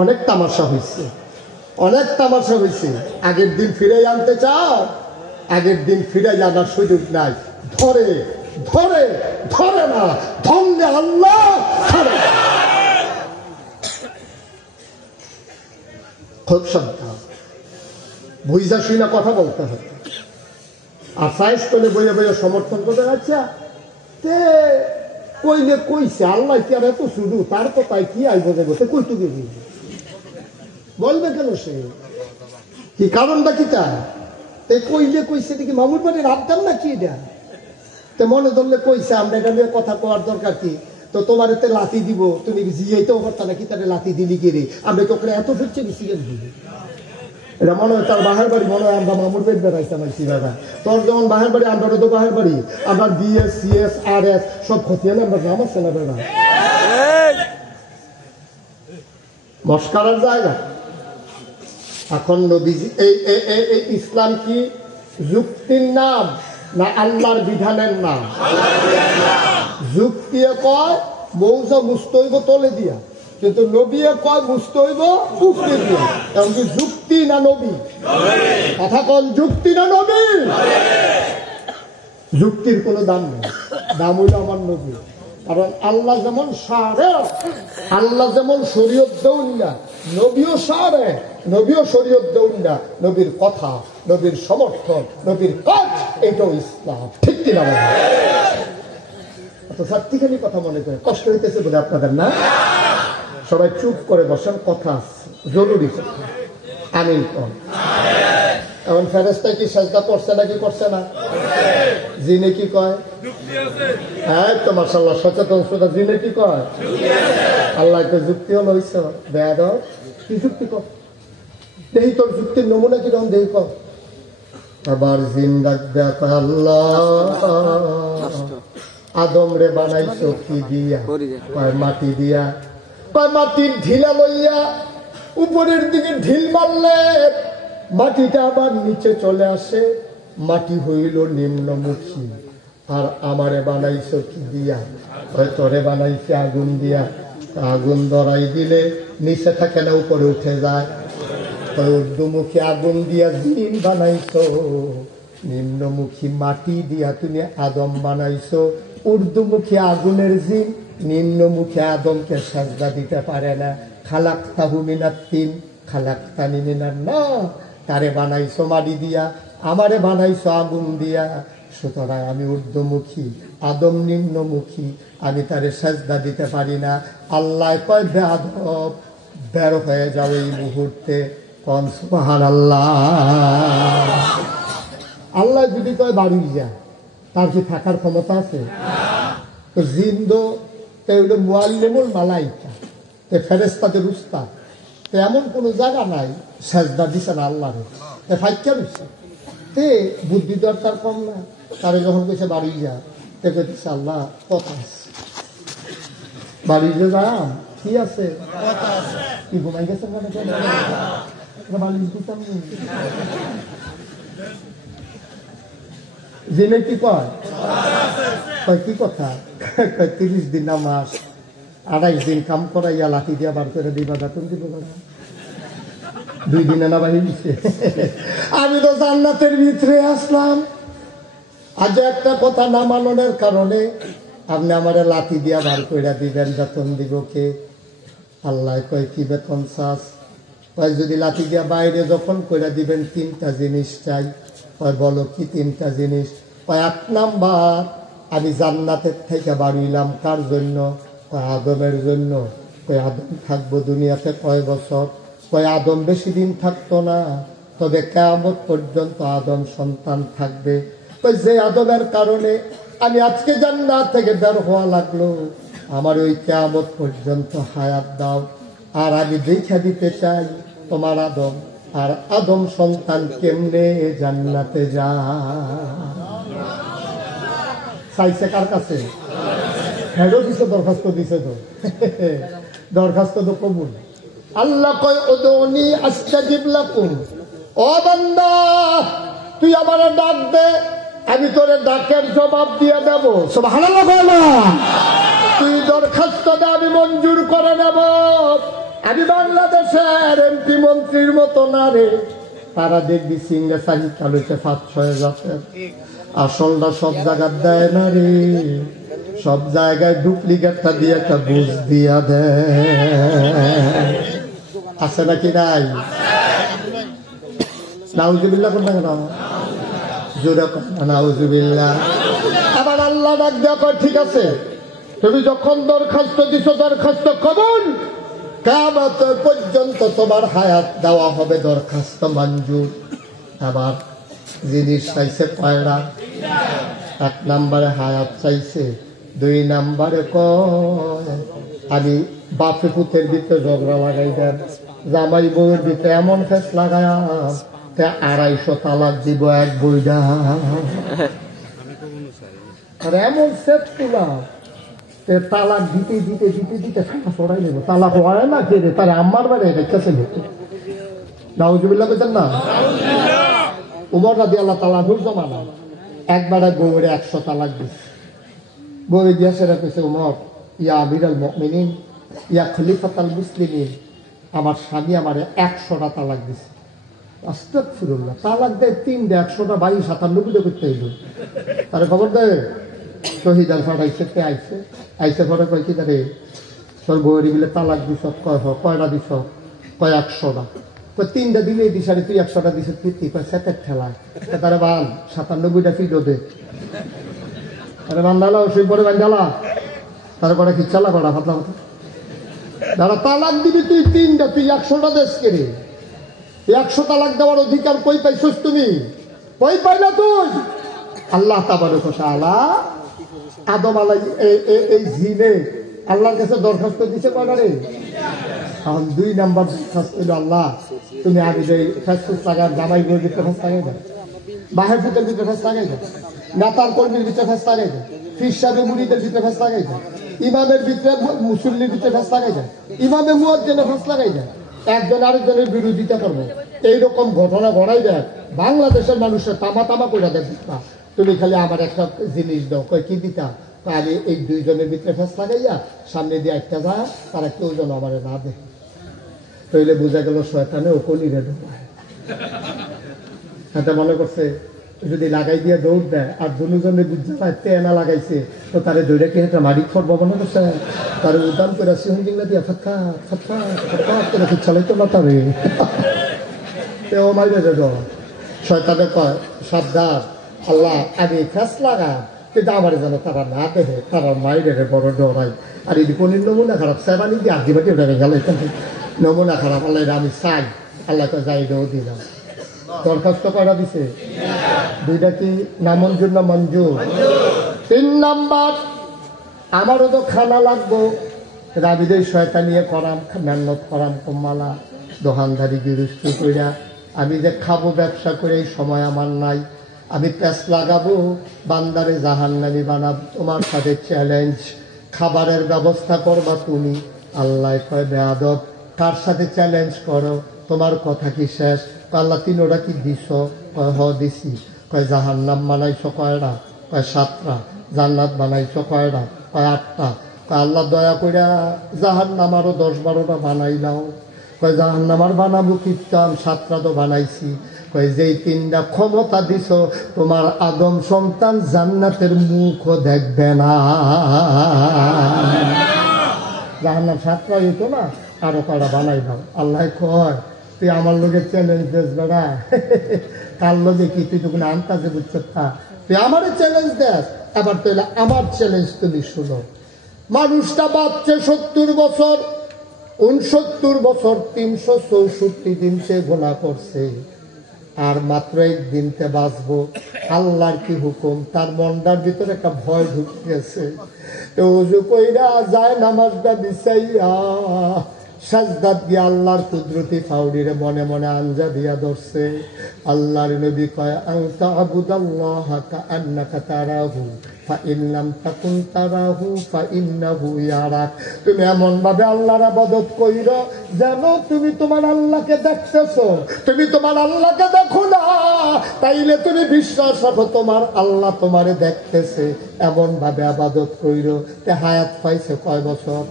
অনেক তামাশা হয়েছে, অনেক তামাশা হয়েছে। আগের দিন ফিরে আনতে চাও, আগের দিন ফিরে আনার সুযোগ নাই। ধরে ধরে ধরে না, ধরলে আল্লাহ ছাড়ে। খুব সাবধান, বুঝা শুনে কথা বলতে হবে। আর সাইজ করে বইয়ে বইয়ে সমর্থন করতে যাচ্ছে, কইলে কইছে আল্লাহ কি আর এত শুধু তার কথায় কি আইব যাবো তো কইটুকে বলবে কেন সে কি কারণটা কি তা কইলে কইছে দেখি মামুর বাড়ির আবদার না কি এটা তো মনে ধরলে কইছে আমরা এটা নিয়ে কথা কওয়ার দরকার কি তো তোমার এতে লাথি দিব তুমি জিয়াইতেও পারতা না কি তাহলে লাথি দিলি কে রে আমরা তোকে এত ফিরছে বেশি এটা মনে হয় তার বাহের বাড়ি মনে হয় আমরা মামুর পেট বেড়াইতাম দাদা তোর যেমন বাহের বাড়ি আমরা তো বাহের বাড়ি আমরা বিএস সিএস আর এস সব খতিয়ে আমরা নাম আছে না বেড়া মস্কারার জায়গা এখন নবীজি এই ইসলাম কি যুক্তির নাম না আল্লাহর বিধানের নাম যুক্তি কয় মৌজা মুস্তইব তলে দিয়া কিন্তু নবী কয় মুস্তইব উপরে দিয়া এমন কি যুক্তি না নবী কথা কোন যুক্তি না নবী যুক্তির কোনো দাম নেই দাম হইল আমার নবী কারণ আল্লাহ যেমন সারে আল্লাহ যেমন শরীয়ত দেউন না নবীও সারে নবীও শরীয়ত দেউন না নবীর কথা নবীর সমর্থন নবীর কাজ এটাও ইসলাম ঠিক কিনা তো সাত্তিখানি কথা মনে করে কষ্ট হইতেছে বলে আপনাদের না সবাই চুপ করে বসেন কথা জরুরি কথা আমিন কোন এখন ফেরেশতায় কি সাজদা করছে নাকি করছে না জিনে কি কয় হ্যাঁ তো মাশাআল্লাহ সচেতন শ্রোতা জিনে কি কয় আল্লাহ তো যুক্তি হলো হইছে বেয়াদ কি যুক্তি কর দেহি তোর যুক্তির নমুনা কি রকম দেহি কর আবার জিন্দা দেখা আল্লাহ আদম রে বানাইছো কি দিয়া মাটি দিয়া মাটির ঢিলা লইয়া উপরের দিকে ঢিল মারলে মাটিটা আবার নিচে চলে আসে মাটি হইল নিম্নমুখী আর আমারে বানাইছো কি দিয়া তোরে বানাইছে আগুন দিয়া আগুন ধরাই দিলে নিচে থাকে না উপরে উঠে যায় ঊর্ধ্বমুখী আগুন দিয়া জিন বানাইছো নিম্নমুখী মাটি দিয়া তুমি আদম বানাইছো ঊর্ধ্বমুখী আগুনের জিন নিম্নমুখী আদমকে সাজদা দিতে পারে না খালাকতাহু মিনাত তিন খালাকতানি মিনান নার তারে বানাইছো মাটি দিয়া আমারে বানাইছো আগুন দিয়া সুতরাং আমি ঊর্ধ্বমুখী আদম নিম্নমুখী আমি তারে সাজদা দিতে পারি না আল্লাহ কয় বেয়াদব বের হয়ে যাও এই মুহূর্তে কোন সুবহানাল্লাহ আল্লাহ যদি কয় বাড়ি যা তার কি থাকার ক্ষমতা আছে তো জিন্দো হইলো মুআল্লিমুল মালাইকা তে ফেরেশতাদের উস্তাদ তো এমন কোনো জায়গা নাই সাজদা দিছে না আল্লাহরে তে ফাইকা দিছে তে বুদ্ধি দরকার কম না তারে যখন কইছে বাড়ি যা তে কইছে আল্লাহ কথা আছে বাড়ি যে যাম কি আছে কথা আছে কি ঘুমাই গেছে মানে বাড়ি দিতাম জেনে কি কয় কি কথা 30 দিন নামাজ 28 দিন কাম করাইয়া লাঠি দিয়া বার করে দিবা বেতন দিব 2 দিনে না বাহির দিছে আমি তো জান্নাতের ভিতরে আসলাম আজ একটা কথা না মাননের কারণে আপনি আমারে লাঠি দিয়া বার করে দিবেন বেতন দিব কে আল্লাহ কয় কি বেতন চাস কয় যদি লাঠি দিয়া বাইরে যখন করে দিবেন 3টা জিনিস চাই কয় বলো কি 3টা জিনিস কয় 1 নাম্বার আমি জান্নাতের থেকে বাড়িলাম কার জন্য কয় আদমের জন্য কয় আদম থাকবো দুনিয়াতে কয় বছর কয় আদম বেশি দিন থাকতো না তবে কিয়ামত পর্যন্ত আদম সন্তান থাকবে কয় যে আদমের কারণে আমি আজকে জান্নাত থেকে বের হওয়া লাগলো আমার ওই কিয়ামত পর্যন্ত হায়াত দাও আর আমি দেখা দিতে চাই তোমার আদম আর আদম সন্তান কেমনে জান্নাতে যায় চাইছে কার কাছে হেডও দিছে দরখাস্ত দিছে তো দরখাস্ত তো কবুল আল্লাহ কয় উদউনি আস্তাজিব লাকুম ও বান্দা তুই আমারে ডাক দে আমি তোরে ডাকের জবাব দিয়ে দেব সুবহানাল্লাহ বলো তুই দরখাস্ত দে আমি মঞ্জুর করে নেব আমি বাংলাদেশের এমপি মন্ত্রীর মতো না রে তারা দেখবি সিঙ্গে সাহি চালুছে 5-6 যাচ্ছে আসলটা সব জায়গায় দেয় না রে সব জায়গায় ডুপ্লিকেটটা দিয়ে একটা বুঝ দিয়া দেয় আছে নাকি নাই নাউজুবিল্লাহ কোন কেন জোরে নাউজুবিল্লাহ আবার আল্লাহ ডাক দেয়া কয় ঠিক আছে তুমি যখন দরখাস্ত দিছো দরখাস্ত কবুল, কিয়ামত পর্যন্ত তোমার হায়াত দেওয়া হবে, দরখাস্ত মঞ্জুর। আবার জিনিস চাইছে কয়টা? 1 নম্বরে হায়াত চাইছে, 2 নম্বরে কয় আমি বাপে পুতের ভিতরে ঝগড়া লাগাই দেন, জামাই বউয়ের ভিতরে এমন ফেস লাগায়া 250 তালাক দিব এক বইটা। আর এমন সেট তুলা তালাক দিতে দিতে দিতে দিতে সরাই নেব, তালাক হয় না কে রে, তার আমার বাড়ি রেখেছে নাউজুবিল্লাহ বলছেন না। উমর রাদিয়াল্লাহু তাআলা জমানা একবারে বউয়ের 100 তালাক দিচ্ছে। বউ ইতিহাসে রাখছে, উমর ইয়া আমিরাল মুমিনিন ইয়া খলিফাতাল মুসলিমিন, আমার স্বামী আমারে 100টা তালাক দিছে। আস্তাগফিরুল্লাহ, তালাক দেয় 3টা, 100টা 22, 97টা করতে হইল। তারে খবর দেয় শহীদ আল ফাটাইছে, কে আইছে, আইসে পরে কয় কি তারে তোর বউয়ের মিলে তালাক দিছ, কয়টা দিছ, কয় 100টা, কয় 3টা দিলেই দিস, আরে তুই 100টা দিস তুই, কয় সেটের ঠেলায় তারে বান 97টা ফিটও দে, আরে বান্ধালা ওই পরে বান্ধালা তারপরে কি চালা করা ফাতলা কথা। যারা তালাক দিবি তুই 3টা, তুই 100টা দেশ কে রে? 100 তালাক দেওয়ার অধিকার কই পাইছস তুমি? কই পাইলা তুই? আল্লাহ তাবারক ওয়া তাআলা আদম আলাইহিস এই জিনে আল্লাহর কাছে দরখাস্ত দিছে কয়টা রে? এখন 2 নাম্বার দরখাস্ত হলো, আল্লাহ তুমি আগে যে ফেসফুস লাগার জামাই বউর ভিতরে ফেস লাগাই দাও, বাহের পুতের ভিতরে ফেস লাগাই দাও, নেতার কর্মীর ভিতরে ফেস লাগাই দাও, পীর সাহেব মুরিদের ভিতরে ফেস লাগাই দাও, ইমামের ভিতরে মুসল্লির ভিতরে ফেস লাগাই দাও, ইমামে মুয়াজ্জিনের ফেস লাগাই দাও, একজন আরেকজনের বিরোধিতা করবো, এইরকম ঘটনা ঘটাই দেয়। বাংলাদেশের মানুষের তামা তামা করে দেয়। তুমি খালি আমার একটা জিনিস দাও, কয় কি দিতা, আমি এই 2 জনের ভিতরে ফেস লাগাইয়া সামনে দিয়ে একটা যা, তারা কেউ যেন আমার না দেখে। তাইলে বোঝা গেল শয়তানে ও কলিরে ঢোকায়। এটা মনে করছে যদি লাগাই দিয়ে দৌড় দেয়, আর দুজনে বুঝতে না লাগাইছে তো তারে দৌড়ে কি একটা মারি ফট মনে করছে, তার উদাম করে সিংলা দিয়া ফটকা ফটকা ফটকা করে চালাইতো না তারে, ও মাইরে দেব। শয়তানে কয় সাবধান, আল্লাহ আমি ফেস লাগা, কিন্তু আমার যেন তারা না দেখে, তারা মাইরে বড় ডরাই। আর এই কোন নমুনা খারাপ, সেবানি দিয়ে আগে বাকি উঠে গেল, নমুনা খারাপ, আল্লাহ আমি চাই, আল্লাহ তো যাই দেও দিলাম। দরখাস্ত করা দিছে 2টা কি নামঞ্জুর না মঞ্জুর? 3 নাম্বার আমারও তো খানা লাগবো, রাবিদের শয়তানিয়ে করাম, মেহনত করাম, কমালা দোকানদারি গৃহস্থ কইরা আমি যে খাবো ব্যবসা করে এই সময় আমার নাই, আমি প্যাস লাগাবো, বান্দারে জাহান্নামী বানাবো। তোমার সাথে চ্যালেঞ্জ, খাবারের ব্যবস্থা করবা তুমি। আল্লাহ কয় বেয়াদব, কার সাথে চ্যালেঞ্জ করো, তোমার কথা কি শেষ? আল্লাহ 3টা কি দিছ? কয় হ দিছি। কয় জাহান্নাম বানাইছো কয়টা? কয় 7টা। জান্নাত বানাইছো কয়টা? কয় 8টা। কয় আল্লাহ দয়া কইরা জাহান্নাম আরো 10-12টা বানাই নাও। কয় জাহান্নাম আর বানাবো কিতাম, 7টা তো বানাইছি। কয় যেই 3টা ক্ষমতা দিছ, তোমার আদম সন্তান জান্নাতের মুখও দেখবে না। জাহান্নাম 7টা হইতো না, আরো কয়টা বানাই দাও। আল্লাহ কয় তুই আমার লোকে চ্যালেঞ্জ দিস বেড়া, কার লোকে কি তুই তো কোনো আন্তাজে বুঝছ না, তুই আমারে চ্যালেঞ্জ দেস। এবার তাহলে আমার চ্যালেঞ্জ তুমি শুনো। মানুষটা বাঁচছে 70 বছর, 69 বছর 364 দিন সে গুনাহ করছে, আর মাত্র 1 দিনতে বাঁচবো। আল্লাহর কি হুকুম? তার মনটার ভিতরে একটা ভয় ঢুকে গেছে। ওযু কইরা যায় নামাজটা বিছাইয়া সাজদাত গিয়ে আল্লাহর কুদরতি ফাউরিরে মনে মনে আঞ্জা দিয়া ধরছে। আল্লাহর নবী কয় আনতা আবুদাল্লাহা কাআন্নাকা তারাহু ফাইন লাম তাকুন তারাহু ফাইন্নাহু ইয়ারাক। তুমি এমন ভাবে আল্লাহর ইবাদত কইরো যেন তুমি তোমার আল্লাহকে দেখতেছো। তুমি তোমার আল্লাহকে দেখো না, তাইলে তুমি বিশ্বাস রাখো তোমার আল্লাহ তোমারে দেখতেছে। এমন ভাবে ইবাদত কইরো। তে হায়াত পাইছে কয় বছর?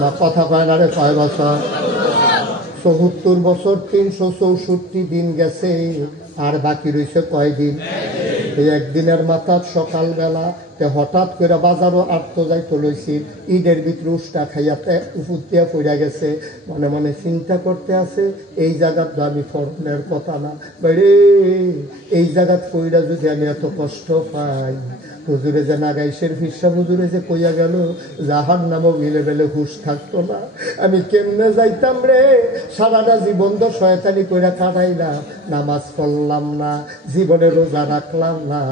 না কথা কয় না রে, কয় বছর? ৭৪ বছর ৩৬৪ দিন গেছে, আর বাকি রয়েছে কয় দিন? এই একদিনের মাথা সকালবেলা হঠাৎ করে বাজারও আটতো যাইতে লইছি, ঈদের ভিতরে উষ্টা খাইয়াতে উপুতিয়া পড়া গেছে, মনে মনে চিন্তা করতে আছে এই জায়গার তো আমি ফরনের কথা না বাইরে, এই জায়গাত পইরা যদি আমি এত কষ্ট পাই, হুজুরে যে নাগাইশের ফিরসা হুজুরে যে কইয়া গেল জাহান নামও মিলে বেলে হুশ থাকতো না, আমি কেমনে যাইতাম রে। সারাটা জীবন তো শয়তানি কইরা কাটাইলাম, নামাজ পড়লাম না, জীবনে রোজা রাখলাম না,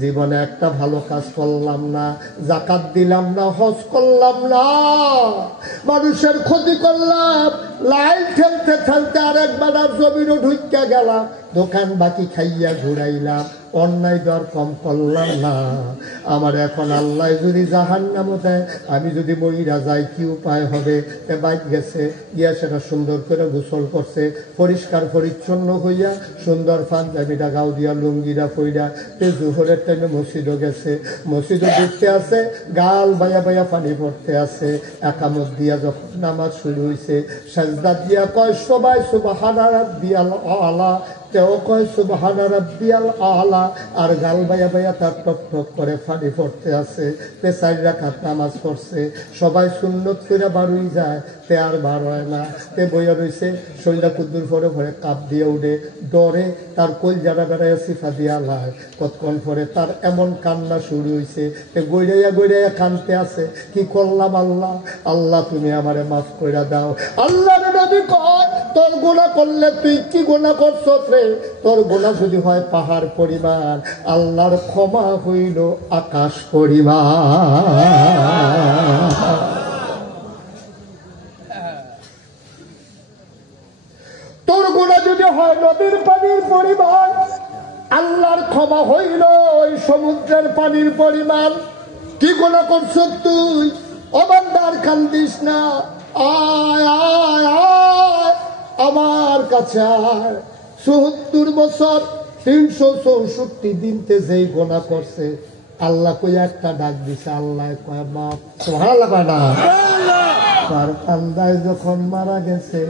জীবনে একটা ভালো কাজ করলাম না, যাকাত দিলাম না, হজ করলাম না, মানুষের ক্ষতি করলাম, লাইন ঠেলতে ঠেলতে আরেকবার আর জমিরও ঢুকিয়া গেলাম, দোকান বাকি খাইয়া ঘুরাইলাম, অন্যায় দর কম করলাম না। আমার এখন আল্লাহ যদি জাহান্নাম দেয়, আমি যদি মইরা যাই কি উপায় হবে? বাইক গেছে গিয়া সেটা সুন্দর করে গোসল করছে, পরিষ্কার পরিচ্ছন্ন হইয়া সুন্দর পাঞ্জাবিটা গাও দিয়া লুঙ্গিরা পইরা জোহরের টাইমে মসজিদও গেছে, মসজিদও দেখতে আছে, গাল বাইয়া বাইয়া পানি পড়তে আছে। একামত দিয়া যখন নামাজ শুরু হয়েছে, সাজদা দিয়া কয় সবাই সুবহান রাব্বিয়াল আলা, তেও কয় সুবহান রাব্বিয়াল আলা, আর গাল বাইয়া বাইয়া তার টপ টপ করে পানি পড়তে আছে। তে 4 রাকাত নামাজ পড়ছে, সবাই সুন্নত করে বাড়ুই যায়, তে আর বার হয় না, তে বইয়া রয়েছে, শরীরটা কুদ্দুর পরে পরে কাপ দিয়ে উঠে ডরে, তার কল যারা বেড়াইয়া সিফা দিয়া লাই, কতক্ষণ পরে তার এমন কান্না শুরু হয়েছে, তে গইরাইয়া গইরাইয়া কানতে আছে, কি করলাম আল্লাহ, আল্লাহ তুমি আমারে মাফ করে দাও। আল্লাহর নবী কয় তোর গুনাহ করলে তুই কি গুনাহ করছ রে? তোর গুনাহ যদি হয় পাহাড় পরিমাণ, আল্লাহর ক্ষমা হইল আকাশ পরিমাণ। তোর গুনাহ যদি হয় নদীর পানির পরিমাণ, আল্লাহর ক্ষমা হইল ওই সমুদ্রের পানির পরিমাণ। কি গুনাহ করছ তুই? অবান্দার কান্দিস না, আয় আয় আয় আমার কাছে আয়। ৭৪ বছর ৩৬৪ দিনতে যেই গুনাহ করছে, আল্লাহ কই একটা ডাক দিছে, আল্লাহ কয় মাফ। সুবহানাল্লাহ কয় না? তার কান্দায় যখন মারা গেছে,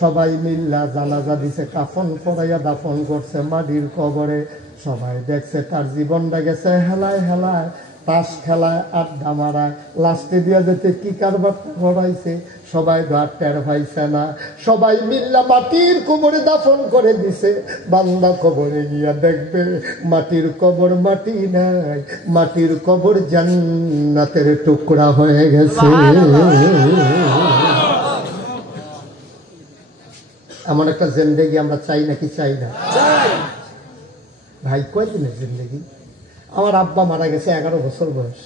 সবাই মিল্লা জানাজা দিছে, কাফন পরাইয়া দাফন করছে মাটির কবরে। সবাই দেখছে তার জীবনটা গেছে হেলায় হেলায়, তাস খেলায়, আড্ডা মারায়, লাস্টে দিয়া যেতে কি কারবার করাইছে সবাই ধর টের পাইছে না। সবাই মিল্লা মাটির কবরে দাফন করে দিছে। বান্দা কবরে গিয়া দেখবে মাটির কবর মাটি নাই, মাটির কবর জান্নাতের টুকরা হয়ে গেছে। এমন একটা জিন্দেগি আমরা চাই নাকি চাই না? ভাই কয়দিনের জিন্দেগি? আমার আব্বা মারা গেছে 11 বছর বয়স।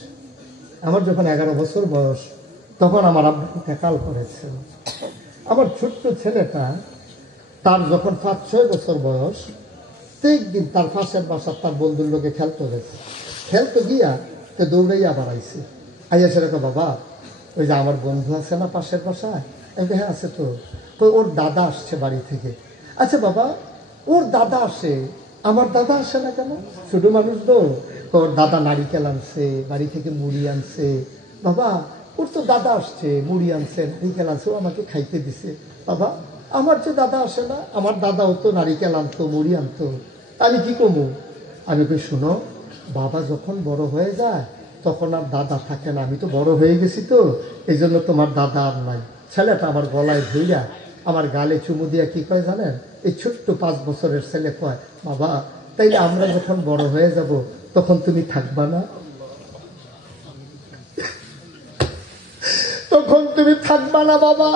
আমার যখন 11 বছর বয়স, তখন আমার আব্বা ইন্তেকাল করেছেন। আমার ছোট্ট ছেলেটা, তার যখন 5-6 বছর বয়স, একদিন তার পাশের বাসার তার বন্ধুর লোকে খেলতে গেছে। খেলতে গিয়া তো দৌড়াইয়া আবার আইসে, আইয়া সেটা বাবা ওই যে আমার বন্ধু আছে না পাশের বাসায়? হ্যাঁ আছে তো। ওর দাদা আসছে বাড়ি থেকে। আচ্ছা বাবা, ওর দাদা আসে, আমার দাদা আসে না কেন? ছোট মানুষ তো, ওর দাদা নারিকেল আনছে, বাড়ি থেকে মুড়ি আনছে। বাবা ওর তো দাদা আসছে, মুড়ি আনছে, নারিকেল আনছে, ও আমাকে খাইতে দিছে। বাবা আমার যে দাদা আসে না, আমার দাদাও তো নারিকেল আনতো, মুড়ি আনতো, আমি কি কমু? আমি কই শোনো, বাবা যখন বড় হয়ে যায় তখন আর দাদা থাকে না, আমি তো বড় হয়ে গেছি তো, এই জন্য তোমার দাদা আর নাই। ছেলেটা আমার গলায় ধইরা আমার গালে চুমু দিয়া কি কয় জানেন? এই ছোট্ট 5 বছরের ছেলে কয়, বাবা তাইলে আমরা যখন বড় হয়ে যাব তখন তুমি থাকবা না? তখন তুমি থাকবা না বাবা,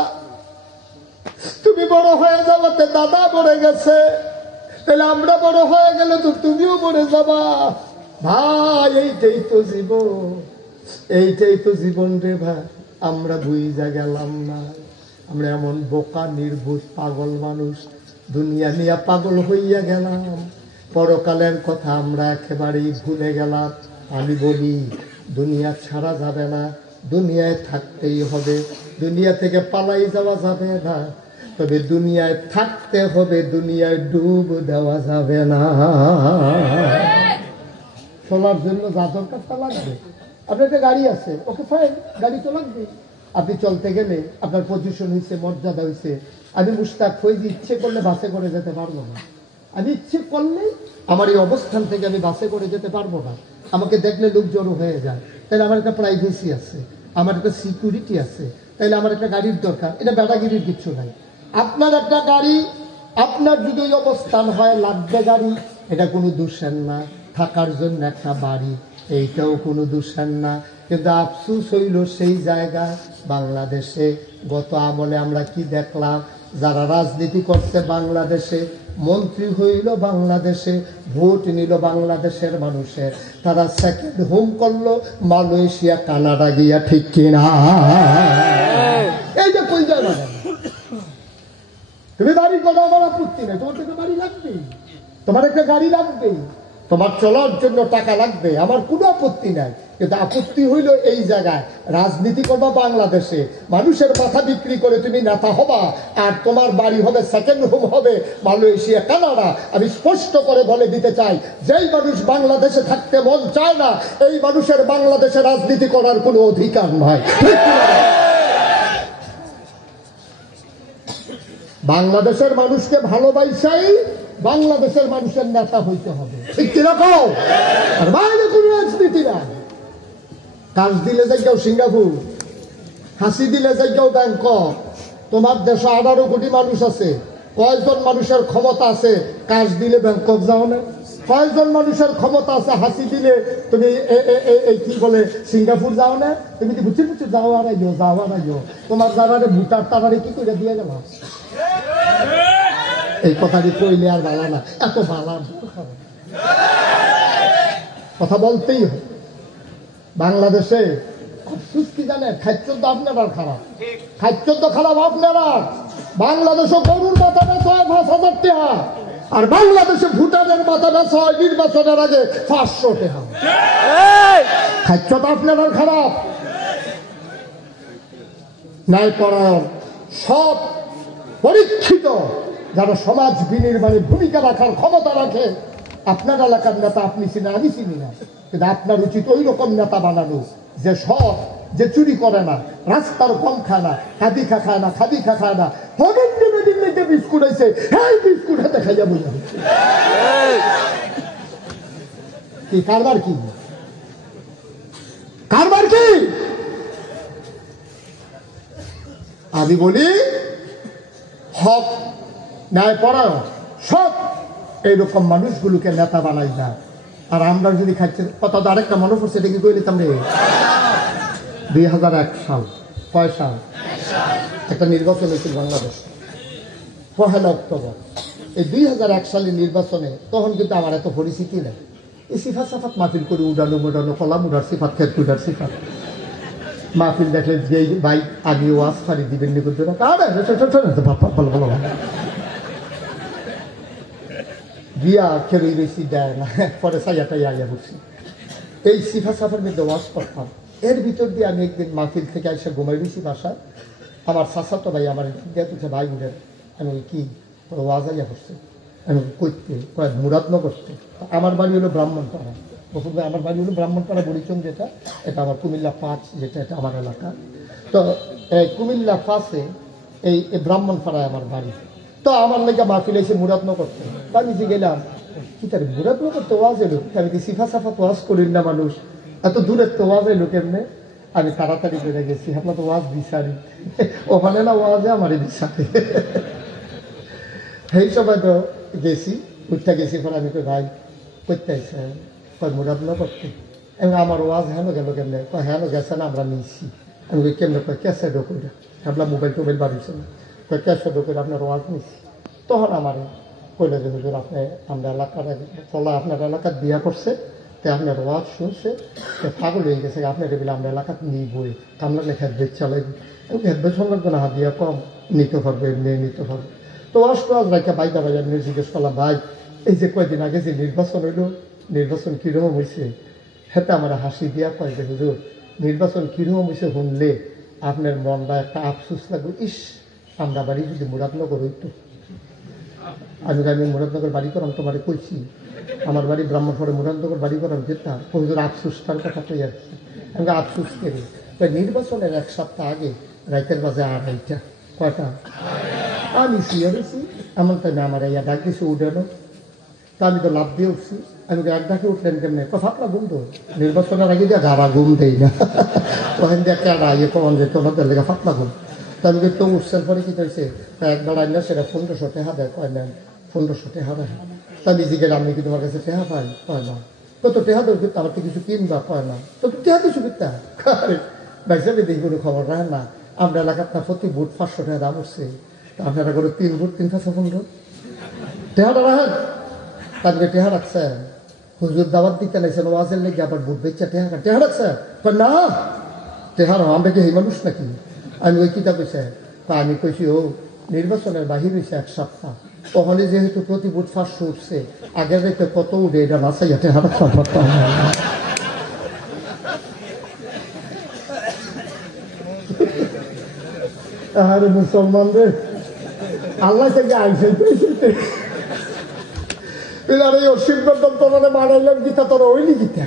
তুমি বড় হয়ে যাবাতে দাদা মরে গেছে, তাহলে আমরা বড় হয়ে গেলে তো তুমিও মরে যাবা। ভাই এইটাই তো জীবন, এইটাই তো জীবন রে ভাই। আমরা বুঝা গেলাম না, আমরা এমন বোকা নির্বোধ পাগল মানুষ, দুনিয়া নিয়ে পাগল হইয়া গেলাম, পরকালের কথা আমরা একেবারেই ভুলে গেলাম। আমি বলি দুনিয়া ছাড়া যাবে না, দুনিয়ায় থাকতেই হবে, দুনিয়া থেকে পালাই যাওয়া যাবে না, তবে দুনিয়ায় থাকতে হবে, দুনিয়ায় ডুব দেওয়া যাবে না। চলার জন্য যা দরকার তা লাগবে। আপনার একটা গাড়ি আছে, ওকে ফাইন, গাড়ি তো লাগবে। আপনি চলতে গেলে আপনার পজিশন হয়েছে, মর্যাদা হয়েছে। আমি মুশতাক ফৈজি ইচ্ছে করলে বাসে করে যেতে পারবো না, আমি ইচ্ছে করলে আমার এই অবস্থান থেকে আমি বাসে করে যেতে পারবো না। আমাকে দেখলে লোক জড়ো হয়ে যায়, তাহলে আমার একটা প্রাইভেসি আছে, আমার একটা সিকিউরিটি আছে, তাইলে আমার একটা গাড়ির দরকার। এটা বেটাগিরির কিচ্ছু নাই। আপনার একটা গাড়ি, আপনার যদি ওই অবস্থান হয় লাগবে গাড়ি, এটা কোনো দোষের না। থাকার জন্য একটা বাড়ি, এইটাও কোনো দোষের না। কিন্তু আফসোস হইল সেই জায়গায় বাংলাদেশে গত আমলে আমরা কি দেখলাম, যারা রাজনীতি করছে বাংলাদেশে, মন্ত্রী হইল বাংলাদেশে, ভোট নিল বাংলাদেশের মানুষের, তারা সেকেন্ড হোম করলো মালয়েশিয়া কানাডা গিয়া, ঠিক কিনা? এই যে কই যায় মানে, তুমি বাড়ির কথা আমার আপত্তি নেই, তোমার একটা বাড়ি লাগবেই, তোমার একটা গাড়ি লাগবেই, তোমার চলার জন্য টাকা লাগবে, আমার কোনো আপত্তি নাই। কিন্তু আপত্তি হইল এই জায়গায় রাজনীতি করবা বাংলাদেশে, মানুষের মাথা বিক্রি করে তুমি নেতা হবা, আর তোমার বাড়ি হবে সেকেন্ড হোম হবে মালয়েশিয়া কানাডা। আমি স্পষ্ট করে বলে দিতে চাই, যেই মানুষ বাংলাদেশে থাকতে মন চায় না, এই মানুষের বাংলাদেশে রাজনীতি করার কোনো অধিকার নাই। বাংলাদেশের মানুষকে ভালোবাসাই বাংলাদেশের মানুষের নেতা হইতে হবে, ঠিক কিরকম? আর বাইরে কোনো রাজনীতি নাই। কাজ দিলে যাই কেউ সিঙ্গাপুর, হাসি দিলে যাই কেউ ব্যাংকক। তোমার দেশে 18 কোটি মানুষ আছে, কয়েকজন মানুষের ক্ষমতা আছে কাজ দিলে ব্যাংকক যাও না? কয়েকজন মানুষের ক্ষমতা আছে হাসি দিলে তুমি কি বলে সিঙ্গাপুর যাও না? তুমি কি বুঝছি বুঝছি যাও আর আইও, তোমার যারা ভোটার তারারে কি করে দিয়ে গেল? এই কথাটি কইলে আর ভালো না, এত ভালো কথা বলতেই হয়। বাংলাদেশে আফসোস কি জানে, খাদ্য তো আপনারা খারাপ, খাদ্য তো খারাপ আপনারা। বাংলাদেশে গরুর মাথা বেচা হয় 5,000 টাকা, আর বাংলাদেশে ভুটানের মাথা বেচা হয় নির্বাচনের আগে 500 টাকা। খাদ্য তো আপনারা খারাপ। ন্যায় পরায়ণ সব পরীক্ষিত যারা সমাজ বিনির্মাণে ভূমিকা রাখার ক্ষমতা রাখে, আপনার এলাকার নেতা আপনি চিনি আমি চিনি না, কিন্তু আপনার উচিত ওই রকম নেতা বানানো যে সৎ, যে চুরি করে না, রাস্তার কম খায় না, খাদি খায় না, খায় না, দিল্লিতে বিস্কুট আছে, হ্যাঁ বিস্কুট হাতে খাইয়া বুঝা কি কারবার, কি কারবার কি? আমি বলি হক, ন্যায় পরায়ণ, সব এইরকম মানুষগুলোকে নেতা বানাই না। আর আমরা যদি খাচ্ছি কত, আরেকটা মনে পড়ছে, এটা কি করে নিতাম রে? 2001 সাল, কয় সাল? একটা নির্বাচন হয়েছিল বাংলাদেশ 1 অক্টোবর। এই 2001 সালের নির্বাচনে তখন কিন্তু আমার এত পরিচিতি নেই। এই সিফাত সাফাত মাহফিল করে উড়ানো মোড়ানো, কলাম উড়ার সিফাত, খেত উড়ার সিফাত। মাহফিল দেখলে যে ভাই আগে ওয়াজ ফারি দিবেন ভালো গিয়া খেলে বেশি দেয় না, পরে সাইয়াটাই আইয়া বসি। এই সিফা সাফার মধ্যে ওয়াজ করতাম। এর ভিতর দিয়ে আমি একদিন মাহফিল থেকে এসে ঘুমাই দিয়েছি বাসায়। আমার চাচাতো ভাই আমার তুলছে, ভাই উঠেন। আমি কি ওয়াজ আইয়া করছে, আমি করতে মুরাদন করতে। আমার বাড়ি হলো ব্রাহ্মণপাড়া, আমার বাড়ি হলো ব্রাহ্মণপাড়া বরিচং, যেটা এটা আমার কুমিল্লা 5, যেটা এটা আমার এলাকা। তো এই কুমিল্লা 5-এ এই ব্রাহ্মণপাড়ায় আমার বাড়ি। তো আমার লেগে মাহফিল এসে মুরাদন করতে। আমি যে গেলাম, কি তার মুরাদন করতে ওয়াজ এলো? আমি কি সিফা সাফা ওয়াজ করিল না মানুষ, এত দূরের তো ওয়াজ এলো কেমনে? আমি তাড়াতাড়ি করে গেছি, আপনার তো ওয়াজ বিচারি ওখানে না ওয়াজে আমার বিশ্বাসে। সেই সময় তো গেছি, উঠতে গেছি। পরে আমি কই ভাই করতে আইসে, কয় মুরাদন করতে। এবং আমার ওয়াজ হেন গেল কেমনে? কয় হেন গেছে না, আমরা নিয়েছি। আমি কই কেমনে? কয় ক্যাসে ঢোকইরা, ভাবলাম মোবাইল টোবাইল বাড়িছে না। কয় ক্যাসে ঢোকইরা আপনার ওয়াজ নিয়েছি। তখন আমার কইলে যে হুজুর আপনি আমরা এলাকার ফলা আপনার এলাকার বিয়া করছে, তো আপনার ওয়াজ শুনছে, পাগল হয়ে গেছে, আপনার বলে আমরা এলাকাতে নিই বই কামলা লেখা বেচ চালাই। হেদবেজ সম্পর্কে না হাদিয়া কম নিতে পারবে, এমনি নিতে পারবে। তো ওয়াজ টোয়াজ রাখা বাইদা ভাই আমি জিজ্ঞেস করলাম, ভাই এই যে কয়েকদিন আগে যে নির্বাচন হইলো, নির্বাচন কীরকম হয়েছে? হেতে আমার হাসি দিয়া কয় যে হুজুর নির্বাচন কীরকম হয়েছে শুনলে আপনার মনটা একটা আফসোস লাগবে, ইস আমরা বাড়ি যদি মুরাদনগর হইতো। আমি মুরাদনগর বাড়ি করাম, তোমারে কইছি আমার বাড়ি ব্রাহ্মণপাড়া, মুরাদনগর বাড়ি করাম যেতাম। হুজুর আফসোসটার কথা কই আর কি, আমি আফসোস করি। তো নির্বাচনের 1 সপ্তাহ আগে রাইতের বাজে 2:30, কয়টা আমি শুয়ে রয়েছি, এমন তাই না আমার ইয়া ডাক দিয়েছে উঠানো। তা আমি তো লাভ দিয়ে উঠছি। আমি এক ডাকে উঠলেন কেমনে ফাতলা ঘুম তো নির্বাচনের আগে দিয়ে গাড়া ঘুম দেই না ওখান দিয়ে কেডা ইয়ে কখন যে তোমাদের লেগে ফাতলা ঘুম তো আমি তো উঠছেন পরে কি হয়েছে একবার আইন না সেটা 1500 টাকা দেয় কয় নেন 1500 টাকা দেয় তা নিজেকে আমি কি তোমার কাছে টাকা পাই কয় না তো টেহা দর করতে আমার তো কিছু কিনবা কয় না তো টেহা দিছো কিনতা ভাইসাবে দেখি কোনো খবর রাখেন না আমরা এলাকার না প্রতি বুট 500 টাকা দাম উঠছে আপনারা করে 3 বুট 315 টেহাটা রাখেন তাদেরকে টেহা রাখছে হুজুর দাওয়াত দিতে লাগছেন ওয়াজের লেগে আবার বুট বেচা টেহা রাখছে না টেহার আমরা কি এই মানুষ নাকি আমি ওই কিতাব কইছে আমি কইছি ও নির্বাচনের বাহির হয়েছে 1 সপ্তাহ ওখানে যেহেতু প্রতি বুট 500 উঠছে আগে রেখে কত উঠে এটা নাচাইয়া টেহা রাখতাম আরে মুসলমানদের আল্লাহ থেকে আইসে তোরা বানাইলাম গীতা তোরা ওইলি গীতা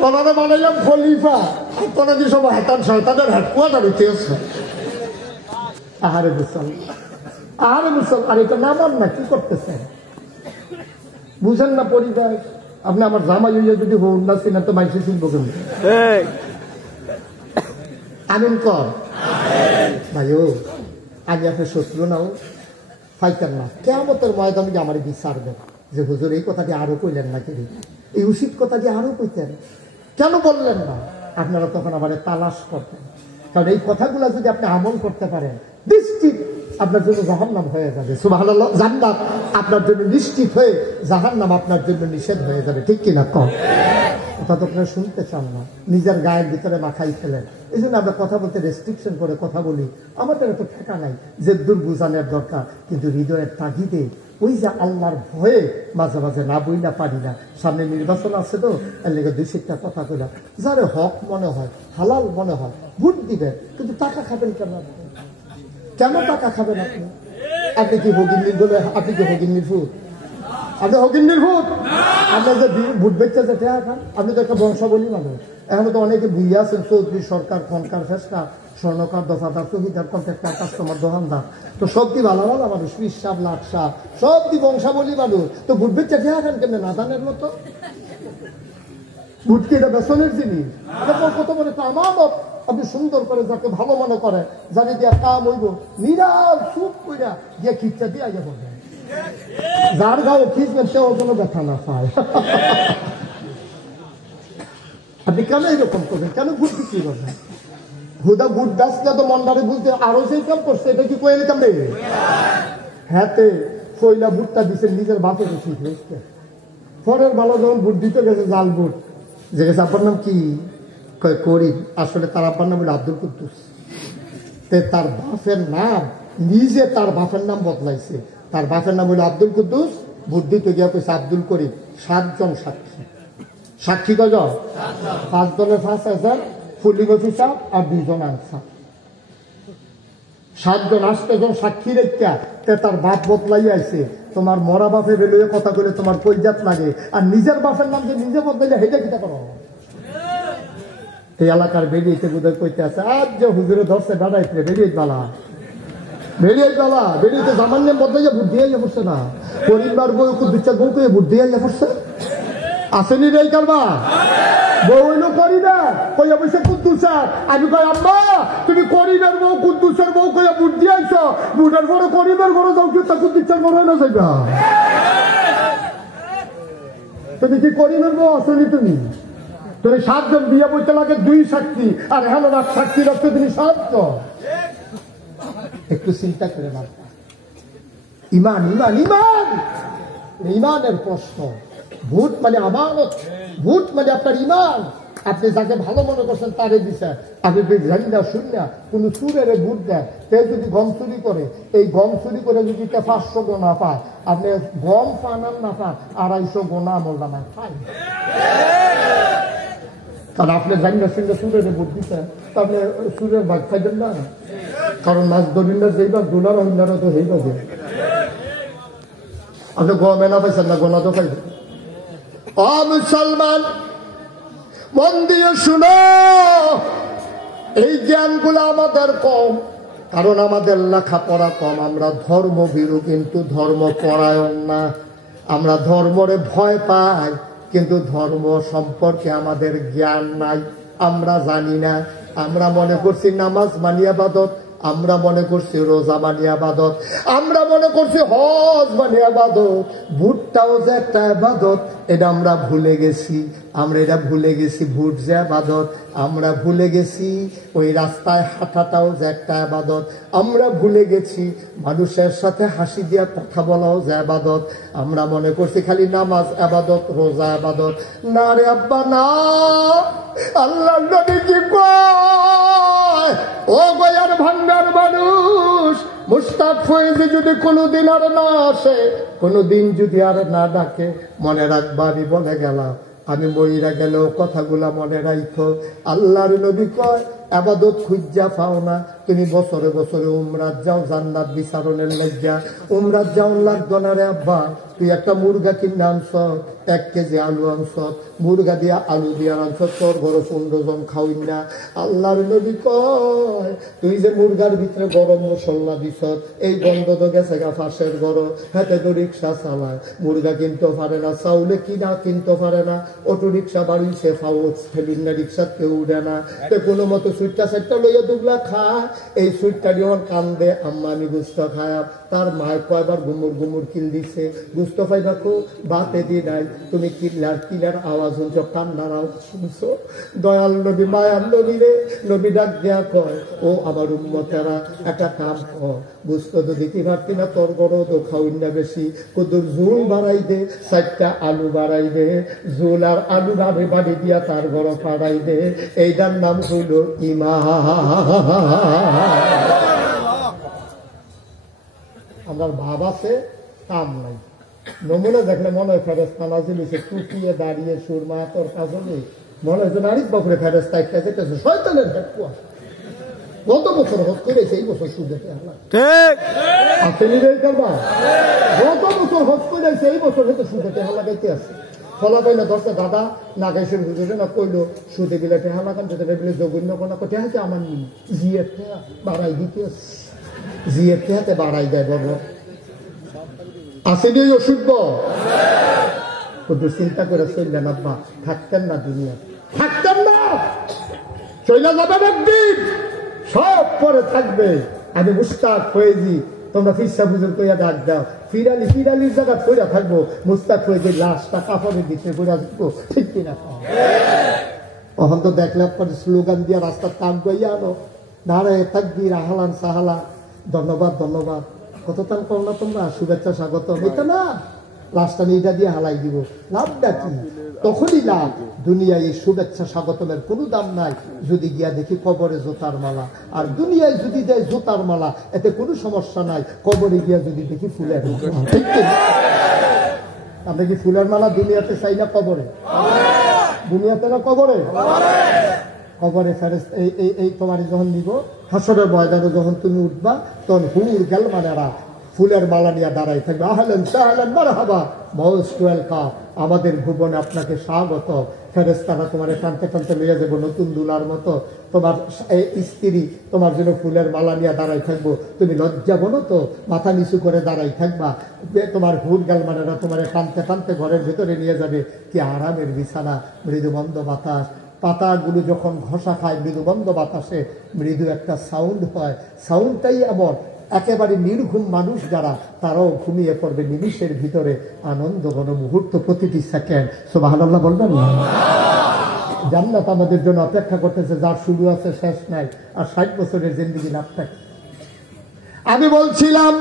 তোরা বানাইলাম খলিফা তোরা যে সব হেতান শয়তানের হেডকোয়ার্টার হইতে আছে আহারে মুসলমান আর এটা নামান না কি করতেছেন বুঝেন না পরিবার আপনি আমার জামাই হইয়া যদি হোক না চিনা তো মাইসে চিনব কিন্তু আমিন কর ভাইও আগে আপনার শত্রু নাও ফাইতার না কেমতের ময়দানে আমার বিচার দেন যে হুজুর এই কথাটি আরো কইলেন না কি এই উচিত কথাটি আরো কইতেন কেন বললেন না আপনারা তখন আবার তালাশ করতেন কারণ এই কথাগুলো যদি আপনি আমল করতে পারেন নিশ্চিত আপনার জন্য জাহান্নাম হয়ে যাবে সুবহানাল্লাহ জান্নাত আপনার জন্য নিশ্চিত হয়ে জাহান্নাম আপনার জন্য নিষেধ হয়ে যাবে ঠিক কিনা কম কথা তো আপনারা শুনতে চান না নিজের গায়ের ভিতরে মাখাই ফেলেন এই জন্য আমরা কথা বলতে রেস্ট্রিকশন করে কথা বলি আমাদের এত ঠেকা নাই যে দূর বুঝানোর দরকার কিন্তু হৃদয়ের তাগিদে ওই যে আল্লাহর ভয়ে মাঝে মাঝে না বইলা পারি না সামনে নির্বাচন আছে তো এর লেগে 2-1টা কথা কইলাম যারে হক মনে হয় হালাল মনে হয় ভোট দিবেন কিন্তু টাকা খাবেন কেন টাকা খাবেন আপনি কি হগিন্নির বলে আপনি কি হগিন্নির ভূত আপনি হগিন্নির ভূত আপনার যে ভোট বেচতে যে টাকা খান আপনি তো একটা বংশাবলী মানুষ এখন তো অনেকে বুঝিয়ে আছেন চৌধুরী সরকার খনকার ফেসকা স্বর্ণকার দফাদার চহিদার কন্ট্রাক্টার কাস্টমার দোকানদার তো সব দি ভালো ভালো মানুষ পিসাব লাটসাব সব দি বংশাবলী মানুষ তো ভোট বেচতে টাকা খান কেমন নাদানের মতো ভোট কি এটা বেসনের জিনিস কত বলে তো আমার আপনি সুন্দর করে যাকে ভালো মনে করে জানি দিয়া কাম হইব নিরাল চুপ কইরা গিয়ে খিচ্চা দিয়ে আগে বলবেন যার গায়ে খিচবেন সেও কোনো ব্যথা না পায় আপনি কেন এরকম করবেন কেন ভোট বিক্রি করবেন হুদা ভোট গাছটা তো মন্ডারে বুঝতে আরো সেই কাম করছে এটা কি কয়ে নিতাম রে হাতে কইলা ভোটটা দিছে নিজের বাপে বেশি পরের ভালো যখন ভোট দিতে গেছে জাল ভোট যে গেছে আপনার নাম কি করিম আসলে তার আব্বার নাম হলো আব্দুল কুদ্দুস তার বাপের নাম নিজে তার বাপের নাম বদলাইছে তার বাপের নাম হলো আব্দুল কুদ্দুস ভোট দিতে গিয়ে কইছে আব্দুল করিম 7 জন সাক্ষী সাক্ষী কজন 5 দলের 5,000 পুলিং অফিসার আর 2 জন আনসার 7 জন 8 জন সাক্ষী রেখা তার বাপ বদলাই আইছে তোমার মরা বাপে বেলুয়ে কথা বলে তোমার কইজাত লাগে আর নিজের বাপের নাম যে নিজে বদলাইলে হেঁটে কিটা করো এই এলাকার বেরিয়েছে বোধহয় কইতে আছে আজ যে হুজুরে ধরছে বেড়াইতে বেরিয়ে বেরিয়েতে সামান্য বদলাইয়া ভোট দিয়ে পড়ছে না পরিবার বউ দুচ্চার বউ কে ভোট দিয়ে পড়ছে আসেনি রে কারবা বউ হইলো করিবার কইয়া বসে কুদ্দুসার আমি কই আম্মা তুমি করিবার বউ কুদ্দুসার বউ কইয়া ভোট দিয়ে আইছো ভোটের পরে করিবার ঘরে যাও কি তা কুদ্দুসার ঘরে না যাইবা তুমি কি করিবার বউ আসেনি তুমি তোর 7 জন বিয়ে বইতে লাগে 2 সাক্ষী আর হেলো রাত সাক্ষী রাখতে তুমি 7 জন একটু চিন্তা করে না ইমান ইমান ইমান ইমানের প্রশ্ন ভোট মানে আমানত ভোট মানে আপনার ইমান আপনি যাকে ভালো মনে করছেন তারে দিচ্ছেন আপনি জানি না শুনি না কোন চুরের ভোট দেন কেউ যদি গম চুরি করে এই গম চুরি করে যদি 500 গোনা পায় আপনি গম পানান না পান 250 গোনা আমল নামায় পাই কারণ আপনি জানি না শুনলে সুরের ভোট দিচ্ছেন তাহলে সুরের ভাগ খাইবেন না কারণ মাছ দরিন্দার যেইবার ডোলার হইলারও তো হইবা যে আপনি গমে না পাইছেন না গোনা তো খাইবেন মুসলমান মন দিয়ে শুনো এই জ্ঞানগুলো আমাদের কম কারণ আমাদের লেখাপড়া কম আমরা ধর্মভীরু কিন্তু ধর্ম পরায়ণ না আমরা ধর্মরে ভয় পাই, কিন্তু ধর্ম সম্পর্কে আমাদের জ্ঞান নাই, আমরা জানি না। আমরা মনে করছি নামাজ মানি ইবাদত, আমরা মনে করছি রোজা মানি ইবাদত, আমরা মনে করছি হজ মানি ইবাদত, ভুট্টাও যে একটা ইবাদত, এটা আমরা ভুলে গেছি। আমরা এটা ভুলে গেছি ভুট যে ইবাদত, আমরা ভুলে গেছি ওই রাস্তায় হাঁটাটাও যে একটা ইবাদত, আমরা ভুলে গেছি মানুষের সাথে হাসি দিয়া কথা বলাও যে ইবাদত। আমরা মনে করছি খালি নামাজ ইবাদত, রোজা ইবাদত। না রে আব্বা না, আল্লাহর নবী কি কয়, ও গয়ার ভান্ডার মানুষ, মুস্তাক ফয়েজি যদি কোনোদিন আর না আসে, কোনোদিন যদি আর না ডাকে, মনে রাখবা আমি বলে গেলাম, আমি মইরা গেলেও কথাগুলা মনে রাখো। আল্লাহর নবী কয়, আবাদত খুঁজা পাও না, তুমি বছরে বছরে উমরাত যাও জান্নাত বিচারণের লজ্জা, উমরাত যাও লাগতো না রে আব্বা, তুই একটা মুরগা কিনে আনছ, 1 কেজি আলু আনছ, মুরগা দিয়া আলু দিয়া আনছ, তোর ঘরে 15 জন খাওয়াই না। আল্লাহর নবী কয়, তুই যে মুরগার ভিতরে গরম মশলা দিছ, এই গন্ধ তো গেছে গা ফাঁসের গরম, হাতে তো রিক্সা চালায়, মুরগা কিনতে পারে না, চাউলে কিনা কিনতে পারে না, অটো রিক্সা বাড়িছে ফাউচ ফেলিন না, রিক্সা কেউ উঠে না, তো কোনো মতো সুইটটা সেটটা লইয়া দুগলা খায়, এই সুইটটা দিয়ে কান্দে, আম্মা আমি গুস্ত খায়। তার মায় কয়বার গুমুর গুমুর কিল দিছে, গুস্ত পাইবা কো বাতে দি নাই, তুমি কিলার আওয়াজ শুনছ, কান্নার আওয়াজ শুনছ। দয়াল নবী মায়ার নবী রে, নবী ডাক দেয়া কয়, ও আমার উম্মতেরা একটা কাম কর, গুস্ত তো দিতে পারতি না, তোর গরো তো খাওয়াই না বেশি, কুদুর ঝুল বাড়াই দে, 4টা আলু বাড়াই দে, ঝুল আর আলু ভাবে বাড়ি দিয়া তার গরো পাড়াই দে, এইটার নাম হইল ইমান। আমার ভাব আছে, কাম নাই। নমুনা দেখলে মনে হয় ফেরেস্তা নাজিল হইছে, টুটিয়ে দাঁড়িয়ে সুরমা তোর কাজলে মনে হচ্ছে নারী বাপরে ফেরেস্তা একটা যেতেছে, শয়তানের ভেট কুয়া। গত বছর হজ করেছে, এই বছর সুদ যেতে আসেনি রে করবা, গত বছর হজ করেছে, এই বছর হয়তো সুদ যেতে লাগাইতে আছে। ফলা পাই না ধরছে দাদা না গাইছেন হুজুরে না কইলো সুদে বিলে টেহা লাগান, যেতে বিলে জঘন্য কোনা কোথায় আছে আমার নি জিয়ের টেহা বাড়াই দিতে আছে, জিয়ের টেহাতে বাড়াই দেয় বলো আসেনি অসুখ। কিন্তু চিন্তা করে চললেন আব্বা, থাকতেন না দুনিয়া, থাকতেন না, চলে যাবেন একদিন, সব পরে থাকবে। আমি মুস্তাক ফয়েজি, তোমরা ফিরসা বুঝুর কইয়া ডাক দাও, ফিরালির জায়গা কইরা থাকবো, মুস্তাক ফয়েজির লাশটা কাপড়ের দিতে কইরা থাকবো, ঠিক কিনা? তখন তো দেখলে পরে স্লোগান দিয়ে রাস্তার তাক গইয়া আনো, নারায় তাকবীর, আহলান সাহালা, ধন্যবাদ ধন্যবাদ, কত তান কর না তোমরা, শুভেচ্ছা স্বাগত, এটা না লাশটা নিটা দিয়ে হালাই দিব, লাভটা কি? তখনই লাভ। দুনিয়ায় এই শুভেচ্ছা স্বাগতমের কোনো দাম নাই যদি গিয়া দেখি কবরে জোতার মালা, আর দুনিয়ায় যদি দেয় জোতার মালা এতে কোনো সমস্যা নাই, কবরে গিয়া যদি দেখি ফুলের মালা। ঠিক না? আমরা কি ফুলের মালা দুনিয়াতে চাই না কবরে? দুনিয়াতে না কবরে? কবরে ফেরেশতা এই তোমার যখন নিব, হাসরের ময়দানে যখন তুমি উঠবা, তখন হুর গেলমানেরা ফুলের মালা নিয়ে দাঁড়াই থাকবে, আহলেন সাহলেন মারহাবা, মোস্ট ওয়েলকাম, আমাদের ভুবনে আপনাকে স্বাগত। ফেরেশতারা তোমার টানতে টানতে নিয়ে যাবো নতুন দুলার মতো, তোমার স্ত্রী তোমার জন্য ফুলের মালা নিয়ে দাঁড়াই থাকবো, তুমি লজ্জা বলো তো মাথা নিচু করে দাঁড়াই থাকবা, তোমার হুর গালমানেরা তোমার টানতে টানতে ঘরের ভেতরে নিয়ে যাবে, কি আরামের বিছানা, মৃদুবন্ধ বাতাস, পাতাগুলো যখন ঘষা খায় মৃদুবন্ধ বাতাসে মৃদু একটা সাউন্ড হয়, সাউন্ডটাই এমন একেবারে নির্ঘুম মানুষ যারা তারাও ঘুমিয়ে পড়বে নিমিষের ভিতরে, আনন্দ ঘন মুহূর্ত, প্রতিটি সেকেন্ড। সুবহানাল্লাহ বলবেন না? জান্নাত আমাদের জন্য অপেক্ষা করতেছে, যার শুরু আছে শেষ নাই, আর 60 বছরের জিন্দেগি লাভটা কি? আমি বলছিলাম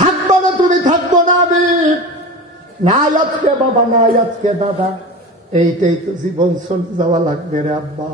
থাকবো না, তুমি থাকবো না, আমি নাই আজকে বাবা, নাই আজকে দাদা, এইটাই তো জীবন, চলে যাওয়া লাগবে রে আব্বা।